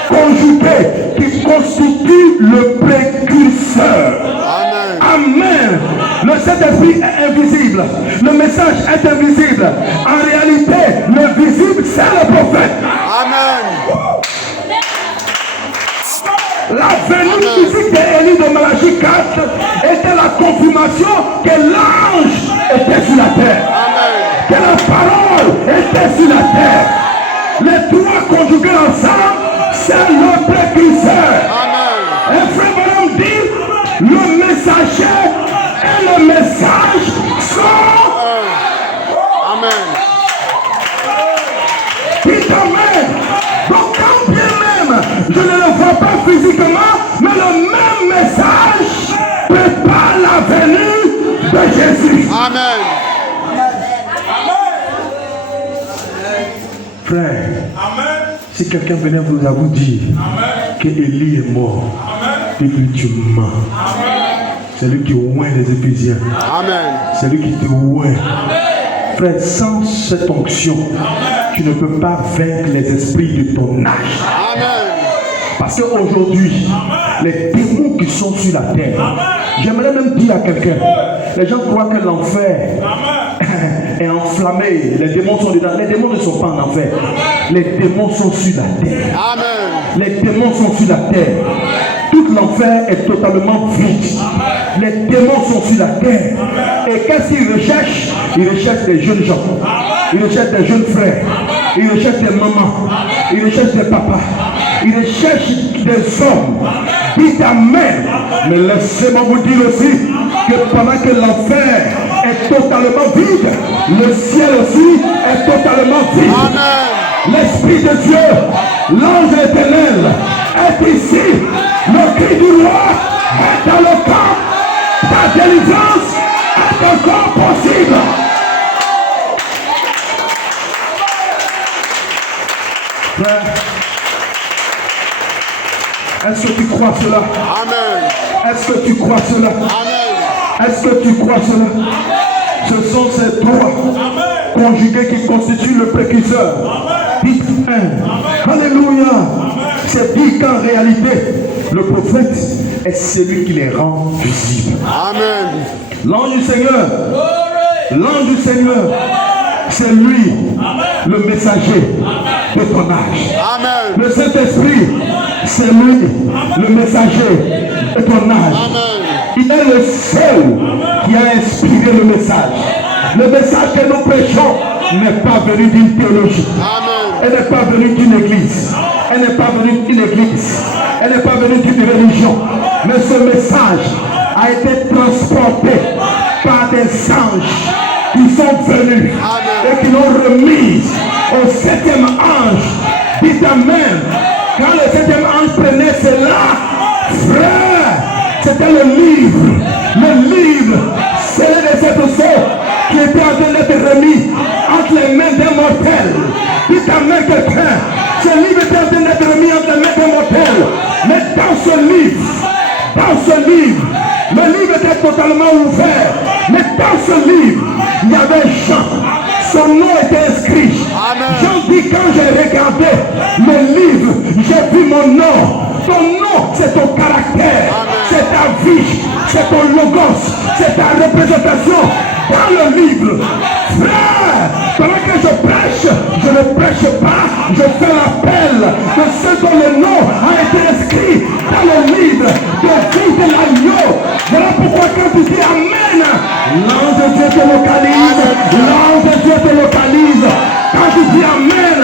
conjuguées qui constituent le précurseur. Amen. Amen. Le Saint-Esprit est invisible. Le message est invisible. En réalité, le visible, c'est le prophète. Amen. La venue physique d'Élie de Malachie 4 était la confirmation que l'ange était sur la terre. Amen. Que la parole était sur la terre. Les trois conjugués ensemble, c'est le précurseur. Amen. Et frère Branham dit, le messager et le message sont... Amen. Dites amen. Donc quand bien même, je ne le vois pas physiquement, mais le même message prépare la venue de Jésus. Amen. Frère, si quelqu'un venait vous dire que Élie est mort, dites-lui tu mens. C'est lui qui oint les Éphésiens. C'est lui qui te oint. Frère, sans cette onction, tu ne peux pas vaincre les esprits de ton âge. Parce qu'aujourd'hui, les démons qui sont sur la terre, j'aimerais même dire à quelqu'un, les gens croient que l'enfer est enflammé, les démons sont dedans. Les démons ne sont pas en enfer. Les démons sont sur la terre. Les démons sont sur la terre. Tout l'enfer est totalement vide. Les démons sont sur la terre. Et qu'est-ce qu'ils recherchent? Ils recherchent des jeunes gens. Ils recherchent des jeunes frères. Ils recherchent des mamans. Ils recherchent des papas. Ils recherchent des hommes. Dites amen. Mais laissez-moi vous dire aussi que pendant que l'enfer est totalement vide, le ciel aussi est totalement vide. L'Esprit de Dieu, l'ange éternel, est ici. Le cri du roi est dans le camp. Ta délivrance est encore possible. Frère, est-ce que tu crois cela? Est-ce que tu crois cela? Est-ce que tu crois cela? Ce sont ces trois conjugués qui constituent le précurseur. Dites Alléluia. C'est dit qu'en réalité, le prophète est celui qui les rend visibles. L'ange du Seigneur, c'est lui, le messager de ton âge. Le Saint-Esprit, c'est lui, le messager de ton âge. Il est le seul qui a inspiré le message. Le message que nous prêchons n'est pas venu d'une théologie. Elle n'est pas venue d'une église. Elle n'est pas venue d'une église. Elle n'est pas venue d'une religion. Mais ce message a été transporté par des anges qui sont venus et qui l'ont remis au septième ange. Dites amen. Quand le septième ange prenait cela, frère, c'était le livre, c'est de cette eau qui était en train d'être remis entre les mains des mortels. Dites amen quelqu'un. Ce livre était en train d'être remis entre les mains des mortels. Mais dans ce livre, le livre était totalement ouvert. Mais dans ce livre, il y avait Jean. Son nom était inscrit. Jean dit quand j'ai regardé le livre, j'ai vu mon nom. Ton nom, c'est ton caractère, c'est ta vie, c'est ton logos, c'est ta représentation dans le livre. Frère, pendant que je prêche, je ne prêche pas, je fais l'appel de ceux dont le nom a été inscrit dans le livre de vie de l'agneau. Voilà pourquoi quand tu dis amen, l'ange de Dieu te localise, l'ange de Dieu te localise. Quand tu dis amen,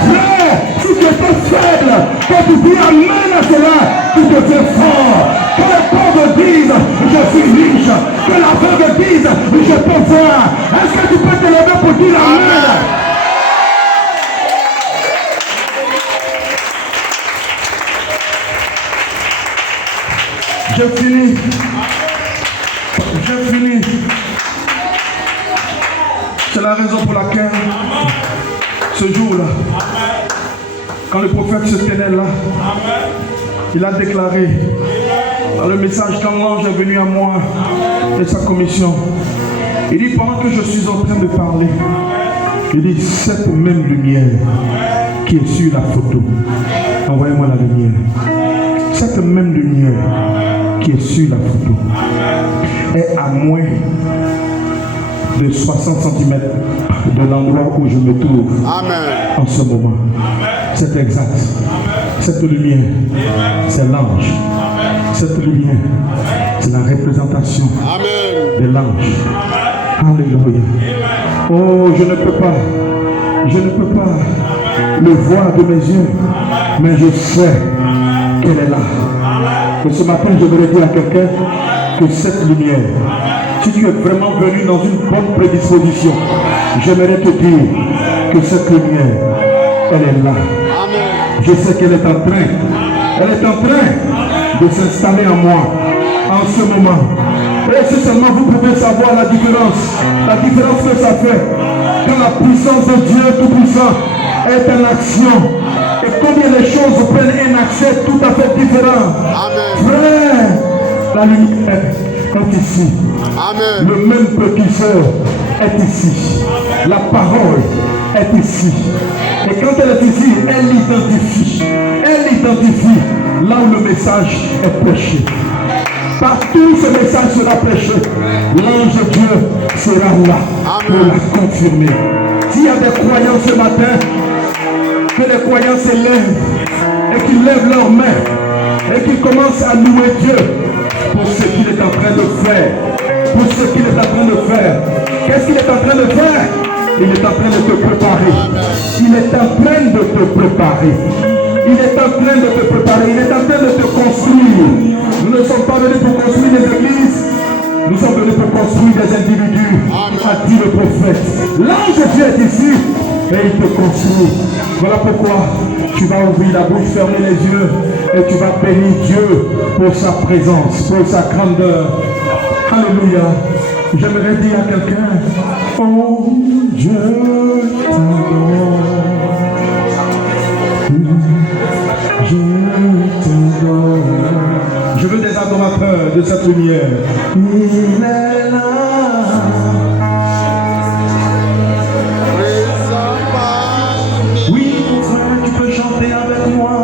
frère, si tu étais faible, quand tu dis amen à cela, tu deviens fort. Que les pauvres disent, je suis riche. Que l'aveugle dise, je peux voir. Est-ce que tu peux te lever pour dire amen? Je finis. C'est la raison pour laquelle ce jour-là, quand le prophète se tenait là, il a déclaré dans le message quand l'ange est venu à moi de sa commission. Il dit pendant que je suis en train de parler, il dit cette même lumière qui est sur la photo, envoyez-moi la lumière. Cette même lumière qui est sur la photo est à moins de 60 cm de l'endroit où je me trouve en ce moment. C'est exact. Cette lumière, c'est l'ange. Cette lumière, c'est la représentation de l'ange. Alléluia. Oh, je ne peux pas le voir de mes yeux, mais je sais qu'elle est là. Et ce matin, je voudrais dire à quelqu'un que cette lumière, si tu es vraiment venu dans une bonne prédisposition, j'aimerais te dire que cette lumière, elle est là. Je sais qu'elle est en train de s'installer en moi en ce moment. Et si seulement vous pouvez savoir la différence que ça fait quand la puissance de Dieu Tout-Puissant est en action et combien les choses prennent un accès tout à fait différent. Amen. Frère, la lumière est ici. Amen. Le même précurseur est ici. La parole est ici. Et quand elle est ici, elle identifie là où le message est prêché. Partout ce message sera prêché, l'ange de Dieu sera là pour la confirmer. S'il y a des croyants ce matin, que les croyants se lèvent et qu'ils lèvent leurs mains et qu'ils commencent à louer Dieu pour ce qu'il est en train de faire. Pour ce qu'il est en train de faire. Qu'est-ce qu'il est en train de faire? Il est en train de te préparer. Il est en train de te préparer. Il est en train de te préparer. Il est en train de te construire. Nous ne sommes pas venus pour construire des églises. Nous sommes venus pour construire des individus. A dit le prophète. L'ange de Dieu est ici et il te construit. Voilà pourquoi tu vas ouvrir la bouche, fermer les yeux et tu vas bénir Dieu pour sa présence, pour sa grandeur. Alléluia. J'aimerais dire à quelqu'un, oh Dieu t'adore. Je veux des adorateurs de cette lumière. Il est là. Oui, frère, tu peux chanter avec moi.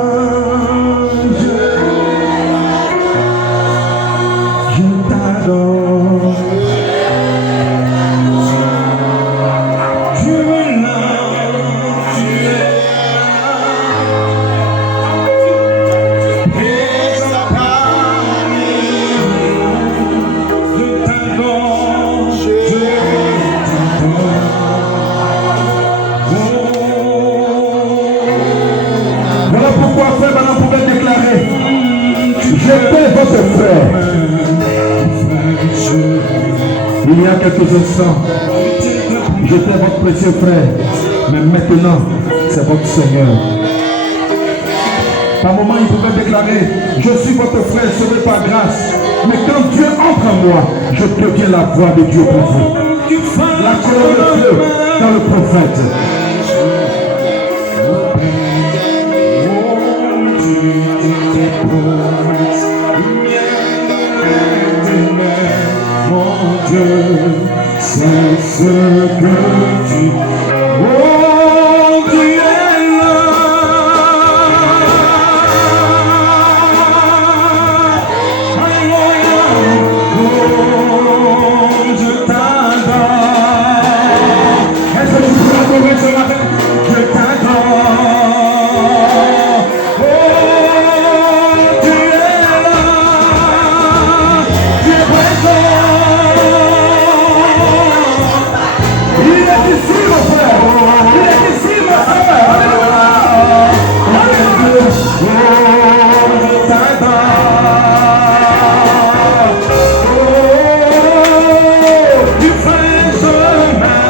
Je t'adore. J'étais votre frère. Il y a quelques instants, j'étais votre précieux frère. Mais maintenant, c'est votre Seigneur. Par moment, il pouvait déclarer, je suis votre frère sauvé par grâce. Mais quand Dieu entre en moi, je deviens la voix de Dieu pour vous. La colonne de feu dans le prophète. Mon Dieu, c'est ce que tu... Oh, tu es là. Alléluia. Oh, je t'adore. Est-ce que tu peux adorer ce matin? Je t'adore. Oh, tu es là. Tu es présent. Il est ici, mon frère. Il est ici, ma soeur. Alléluia. Alléluia. Oh, je t'adore. Oh, tu fais chemin.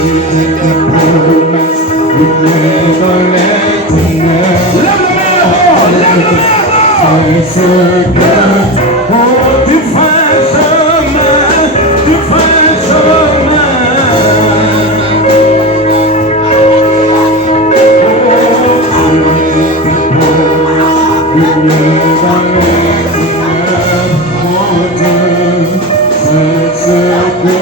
Tu es ta promesse. Il est dans les ténèbres. Lève ce que oh, tu fais chemin, tu fais chemin. Oh, tu es dans les ténèbres, mon Dieu, c'est ce que